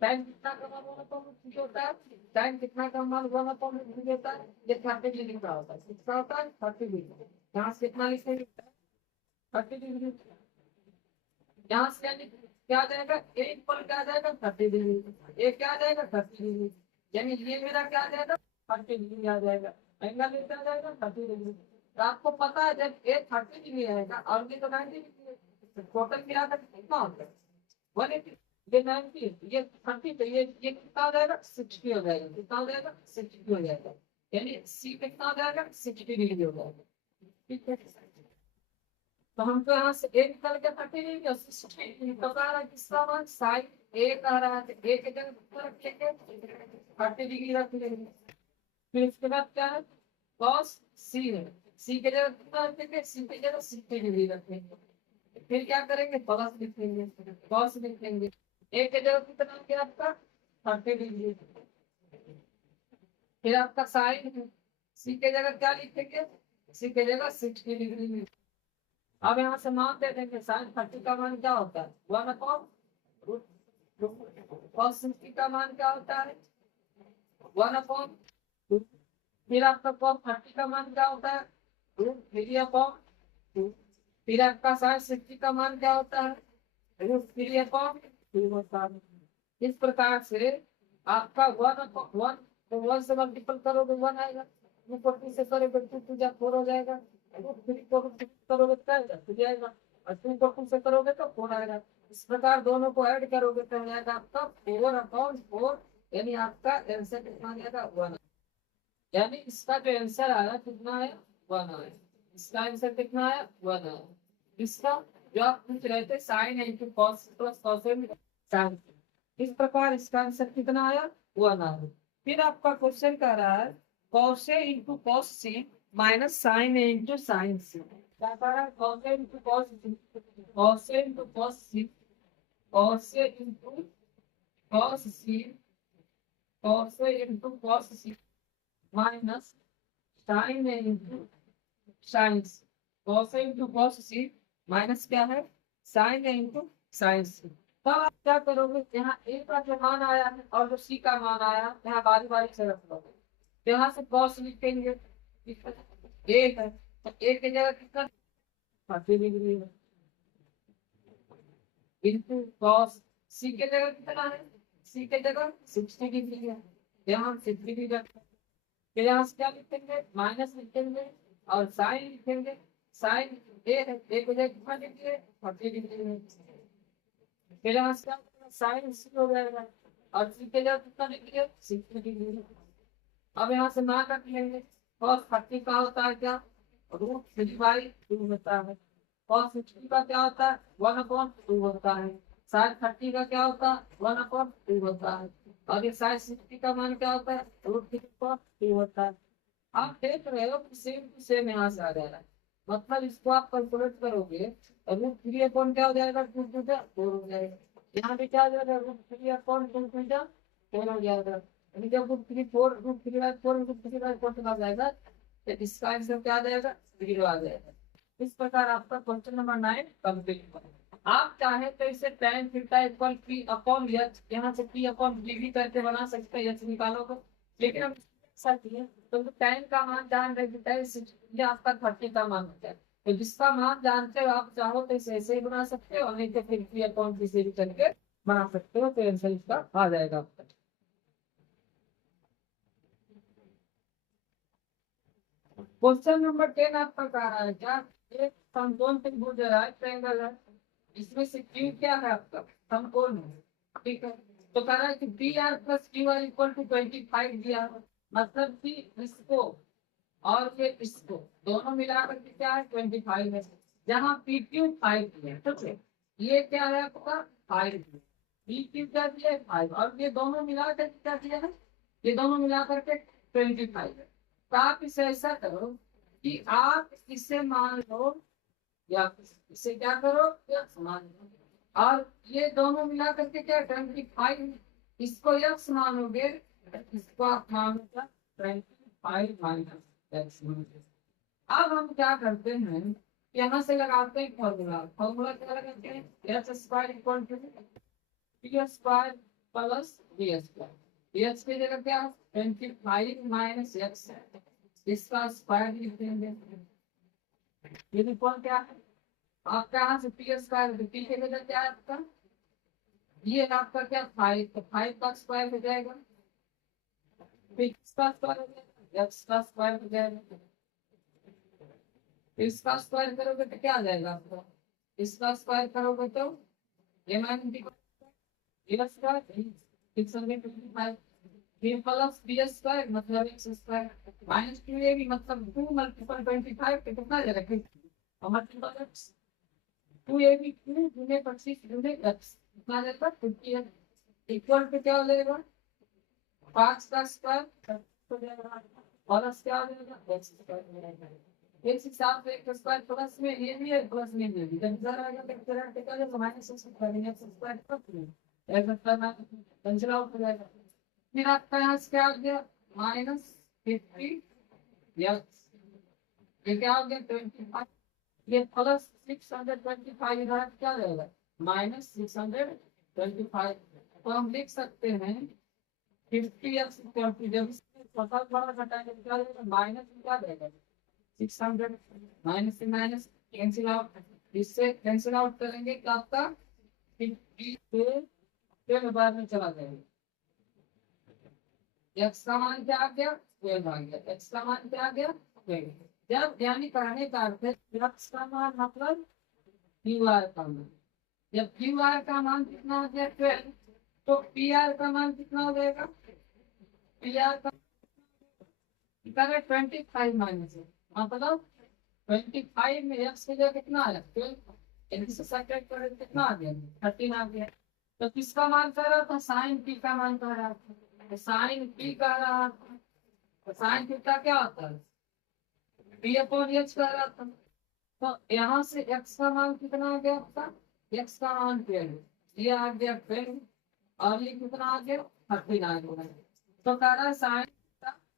tan कितना का मान 1/√3 होता है, tan कितना का मान 1/√3 होता है, ये 30 डिग्री का होता है। कितना होता है 30 डिग्री। यहाँ से कितना लिखेंगे 30 डिग्री। यहाँ से यानी क्या आ जाएगा एक पर क्या आ जाएगा 30 डिग्री, एक क्या आ जाएगा 30 डिग्री, यानी ये मेरा क्या आ जाएगा 30 डिग्री आ जाएगा, एंगल ये क्या आ जाएगा 30 डिग्री। तो आपको पता है जब एक 30 डिग्री आएगा और ये तो 90 डिग्री, टोटल मिला कर कितना होता है 180, ये 90, ये 30, तो ये कितना हो जाएगा 60 हो जाएगा, कितना हो जाएगा 60 हो जाएगा, यानी सी कितना हो जाएगा 60 डिग्री हो जाएगा। ठीक है, तो हमको यहाँ से एक निकल के 30 डिग्री और 60 डिग्री तो कह रहा है किसका मान साइन ए कह रहा है, ए के जगह कितना रखेंगे 30 डिग्री रख लेंगे। फिर इसके बाद क्या है कॉस सी है, सी के जगह कितना रखेंगे सी के जगह 60 डिग्री रखेंगे। फिर क्या करेंगे प्लस लिखेंगे, कॉस लिखेंगे, ए के जगह कितना गया आपका 30 डिग्री। फिर आपका साइन है, सी के जगह क्या लिखेंगे सी के जगह 60 डिग्री। अब यहाँ से मान दे देंगे साइन 30 का मान क्या होता है 1/√, कॉस 60 का मान क्या होता है 1/2। फिर आपका कॉस 30 का मान क्या होता है √3/2। फिर आपका साइन 60 का मान क्या होता है √3/2 होता है। इस प्रकार से आपका 1/1, तो 1 से मल्टीपल करोगे 1 आएगा, 2 से करोगे 2 2 जा 4 हो जाएगा, √3 को 2 करोगे तो आएगा 2 आएगा, और 2 को 2 से करोगे तो 4 आएगा। इस प्रकार दोनों को ऐड करोगे तो हो जाएगा आपका 4/4, यानी आपका आंसर कितना आ जाएगा 1। यानी इसका जो आंसर आया कितना है 1 आया, इसका आंसर कितना है 1 आया। इसका जो आप पूछ रहे थे sine into cos plus cosine sine, इस प्रकार इसका आंसर कितना आया 1 आया। फिर आपका क्वेश्चन कह रहा है cos A into cos C minus sign A into sine सी। क्या कह रहा है cos A into cos C, cos A into cos C, cos A into cos C, cos A into cos C minus sign A into sine C. Cos A into cos C minus क्या है sine A into sine सी। तब आप क्या करोगे यहाँ ए का जो मान आया है और जो सी का मान आया है यहाँ बारी बारी से रख लोगे, तो यहाँ से कॉस लिखेंगे ए है तो ए की जगह कितना 30 डिग्री है इंटू कॉस सी के जगह कितना है सी के जगह 60 डिग्री है, यहाँ 60 डिग्री रखते हैं। फिर यहाँ से क्या लिखेंगे माइनस लिखेंगे और साइन लिखेंगे, साइन ए है ए की जगह कितना डिग्री है 30 डिग्री है। फिर यहाँ से साइन सी हो जाएगा और सी के जगह कितना डिग्री है 60 डिग्री है। अब यहाँ से मान रख लेंगे cos 30 का होता है क्या √3/2 होता है, cos 60 का क्या होता है 1/2 होता है, sin 30 का क्या होता है 1/2 होता है, और ये sin 60 का मान क्या होता है √3/2 होता है। आप देख रहे हो कि सेम टू सेम यहाँ से आ जा रहा है, मतलब इसको आप कैलकुलेट करोगे √3 क्या हो जाएगा 2 2 4 हो जाएगा, यहाँ पे क्या हो जाएगा √3/2 4 हो जाएगा। जब root three four root three by four root three by four चला जाएगा तो इसका आंसर क्या आ जाएगा, 0 आ जाएगा। इस प्रकार आपका क्वेश्चन नंबर 9 कंप्लीट हुआ। आप चाहे तो इसे tan theta equal P upon H, यहाँ से पी अपॉन डी भी करके बना सकते हैं, एच निकालोगे। लेकिन हम ऐसा किए तो tan का मान जान रहे थीटा, ये आपका 30 का मान होता है। तो जिसका मान जानते हो आप चाहो तो इसे ऐसे ही बना सकते हो, नहीं तो फिर पी अपॉन बी से भी करके बना सकते हो, तो आंसर इसका आ जाएगा आपका। क्वेश्चन नंबर 10 आपका कह रहा है क्या, एक समकोण त्रिभुज है, राइट ट्रायंगल है, इसमें से क्यू क्या है आपका, समकोण है, ठीक है। तो कह रहा है कि B R plus Q R equal to 25 दिया है, मतलब कि इसको और ये इसको दोनों मिलाकर के क्या है 25 है, जहाँ पी क्यू 5 है, ठीक है। ये क्या है आपका 5, पी क्यू क्या दिया है 5, और ये दोनों मिलाकर क्या दिया है, ये दोनों मिलाकर के 25 है। तो आप इसे ऐसा करो कि आप इसे मान लो, या इसे क्या करो या मान लो, और ये दोनों मिला करके क्या 25, इसको यक्स मानोगे, इसको आप मानोगे 25 माइनस एक्स। अब हम क्या करते हैं, यहाँ से लगाते हैं फॉर्मूला, फॉर्मूला क्या लगाते हैं, H square equal to P square plus B square, H की जगह क्या 25 माइनस एक्स है, इसका स्क्वायर लिख देंगे। ये इक्वल क्या है आपका, यहाँ से पी स्क्वायर पी के जगह क्या है आपका, ये आपका क्या 5, तो 5 का स्क्वायर हो जाएगा, फिर इसका स्क्वायर हो जाएगा, एक्स का स्क्वायर हो जाएगा, फिर इसका स्क्वायर करोगे तो क्या आ जाएगा आपका, इसका स्क्वायर करोगे तो ये मान स्क्वायर 625, फिर प्लस बी स्क्वायर मतलब एक्स स्क्वायर माइनस 2ab मतलब 2 मल्टीपल 25 के कितना आ जाएगा, और मल्टीपल एक्स 2ab 2 गुने 25 गुने एक्स कितना आ जाएगा 50 इक्वल टू क्या हो जाएगा 5 का स्क्वायर हो जाएगा, और क्या हो जाएगा एक्स स्क्वायर हो जाएगा। इस हिसाब से एक्स स्क्वायर प्लस में ये भी है प्लस में ये भी, जब इधर आएगा तो इधर आएगा तो minus x square x square plus में एक्स स्क्वायर कैंसिल आउट हो जाएगा। फिर आपका यहाँ से क्या आ गया माइनस 50 एक्स, ये क्या हो गया 25, ये प्लस 625 इधर क्या रहेगा माइनस 625। तो हम लिख सकते हैं 50 एक्स इक्वल टू, जब पता बड़ा घटाएंगे तो क्या रहेगा माइनस क्या रहेगा 600, माइनस से माइनस कैंसिल आउट, इससे कैंसिल आउट करेंगे तो आपका 50 से बाद में चला जाएगा, एक्स का मान क्या आ गया 12 आ गया, एक्स का मान क्या आ गया 12। जब यानी कहने का अर्थ है एक्स का मान मतलब क्यू आर का मान, जब क्यू आर का मान कितना हो गया 12, तो पी आर का मान कितना हो जाएगा, पी आर का 25 माइनस है, मतलब 25 में एक्स की जगह कितना आया 12, इससे सब्ट्रैक्ट करें तो कितना आ गया 13 आ गया। तो किसका मान कर रहा था साइन पी का मान कर रहा था, तो साइन पी का रहा था, तो साइन थीटा क्या होता है पी अपॉन एच कर रहा था। तो यहाँ से एक्स का मान कितना आ गया आपका, एक्स का मान 12, ये आ गया 12, और ये कितना आ गया 13 आ गया। तो कह रहा है साइन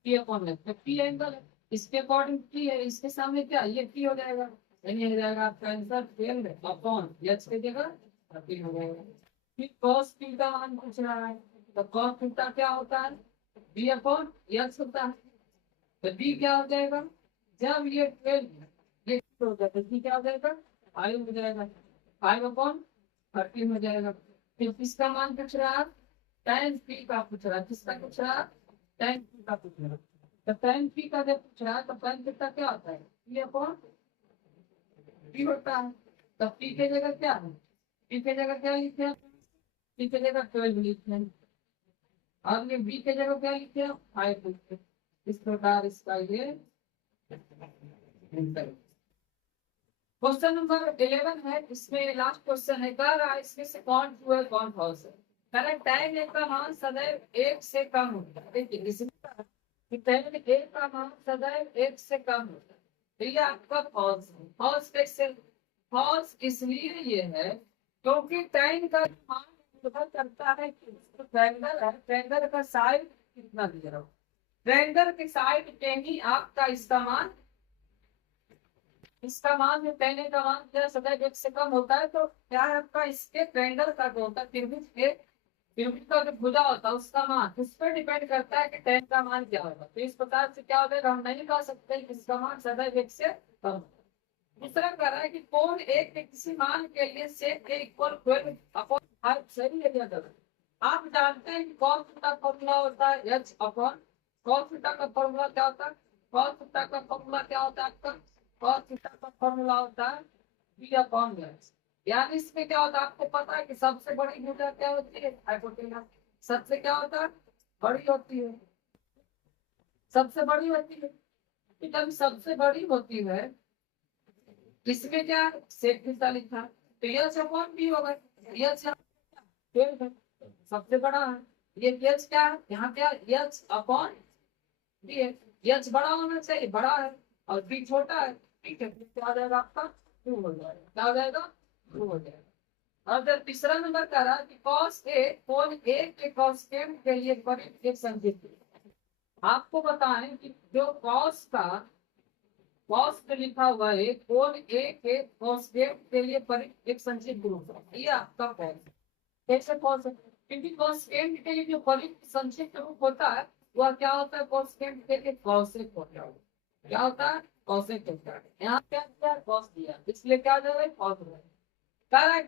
पी अपॉन एच, तो पी एंगल है, इसके अकॉर्डिंग पी है, इसके सामने क्या ये पी हो जाएगा, यानी हो जाएगा आपका आंसर 12 अपॉन एच की जगह 13 हो जाएगा। फिर cos p का मान पूछ रहा है, तो cos थीटा क्या होता है b अपॉन x होता है, तो b क्या हो जाएगा, जब ये 12 ये हो जाएगा तो b क्या हो जाएगा 5 हो जाएगा, 5 अपॉन 13 हो जाएगा। फिर किसका मान पूछ रहा है tan p का पूछ रहा है, किसका पूछ रहा है tan p का पूछ रहा है, तो tan p का जब पूछ रहा है तो tan थीटा क्या होता है b अपॉन p होता है, तो p की जगह क्या है, p की जगह क्या लिखते हैं, p की जगह 12 लिखते हैं, और ये b की जगह क्या लिखते हैं 5 लिखते हैं। इस प्रकार इसका ये क्वेश्चन नंबर 11 है, इसमें लास्ट क्वेश्चन है, कह रहा है इसमें से कौन ट्रू है कौन फॉल्स है। कह रहा है tan a का मान सदैव 1 से कम होता है, देखिए इसमें कि tan a का मान सदैव 1 से कम होता है, तो ये आपका फॉल्स है। फॉल्स कैसे, फॉल्स इसलिए ये है क्योंकि tan का मान निर्भर करता है कि ट्रायंगल है, ट्रायंगल का साइड कितना दिया रहा हूँ। ट्रायंगल के साइड टेनी आपका इसका मान जो टेन का मान क्या सदैव एक से कम होता है, तो क्या है आपका इसके ट्रायंगल का जो होता है त्रिभुज का जो भुजा होता है उसका मान उस पर डिपेंड करता है कि टेन का मान क्या होगा। तो इस प्रकार से क्या होगा, हम नहीं कह सकते कि इसका मान सदैव एक से कम होगा। दूसरा कह रहा है कि कोण एक के किसी मान के लिए sec a इक्वल 12 अपॉन 5 सही है या गलत। आप जानते हैं कि cos थीटा फॉर्मूला होता है h अपॉन cos थीटा का फॉर्मूला क्या होता है, cos थीटा का फॉर्मूला क्या होता है आपका, cos थीटा का फॉर्मूला होता है p अपॉन h। यानी इसमें क्या होता है आपको पता है कि सबसे बड़ी भुजा क्या होती है, हाइपोटेनस। सबसे क्या होता है, बड़ी होती है, सबसे बड़ी होती है। तो जब सबसे बड़ी होती है इसमें क्या सेक थीटा लिखा है, तो यह अपॉन बी होगा। यह ट्वेल्व है, सबसे बड़ा है। ये यच क्या है, यहाँ क्या यच अपॉन बी है। यच बड़ा होना चाहिए, बड़ा है, और बी छोटा है, ठीक है। तो क्या हो जाएगा आपका, टू हो जाएगा। क्या हो जाएगा, टू हो जाएगा। और फिर तीसरा नंबर कह रहा है कि cos a कोण a के cosecant के लिए एक संकेत। आपको बताएं कि जो cos पे लिखा हुआ है कोण a के cosecant के लिए एक संक्षिप्त रूप है, ये आपका cos कैसे cos है, क्योंकि cosecant के लिए जो संक्षिप्त रूप होता है वह क्या होता है, cosecant के लिए cosec होता है। क्या होता है, cosec होता है। यहाँ क्या दिया, cos दिया, इसलिए क्या देगा, cos हो जाएगा। कह रहा है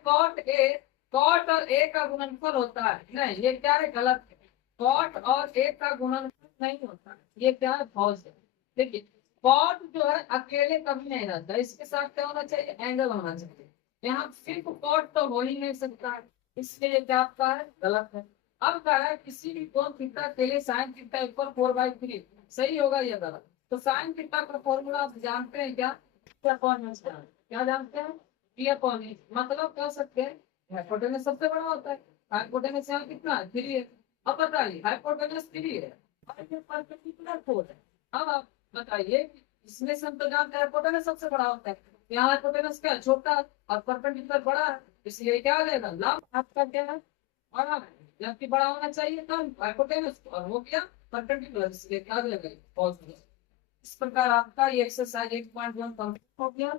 कॉट और ए का गुणनफल होता है, नहीं ये क्या है, गलत है। कॉट और ए का गुणनफल नहीं होता है, ये क्या है, फॉल्स है। देखिए कॉट जो है अकेले कभी नहीं रहता, इसके साथ क्या होना चाहिए, एंगल होना चाहिए। यहाँ सिर्फ कॉट तो हो ही नहीं सकता है, इसलिए ये क्या आपका है, गलत है। अब कह रहा है किसी भी कोण थीटा के लिए साइन थीटा इक्वल 4/3 सही होगा या गलत। तो साइन थीटा का फॉर्मूला आप जानते हैं क्या, क्या जानते हैं, मतलब कह सकते हैं हाइपोटेनस सबसे बड़ा होता है। हाइपोटेनस यहाँ कितना है, 3 है। अब बताइए हाइपोटेनस 3 है और ये परपेंडिकुलर 4 है। अब आप बताइए कि इसमें से हम तो जानते हैं हाइपोटेनस सबसे बड़ा होता है, यहाँ हाइपोटेनस क्या है, छोटा है और परपेंडिकुलर बड़ा है, इसलिए क्या आ जाएगा, लाभ आपका क्या है, बड़ा है। जबकि बड़ा होना चाहिए तो हाइपोटेनस और हो गया परपेंडिकुलर, इसलिए क्या आ जाएगा, false हो जाएगा। इस प्रकार आपका ये एक्सरसाइज 8.1 कंप्लीट हो गया।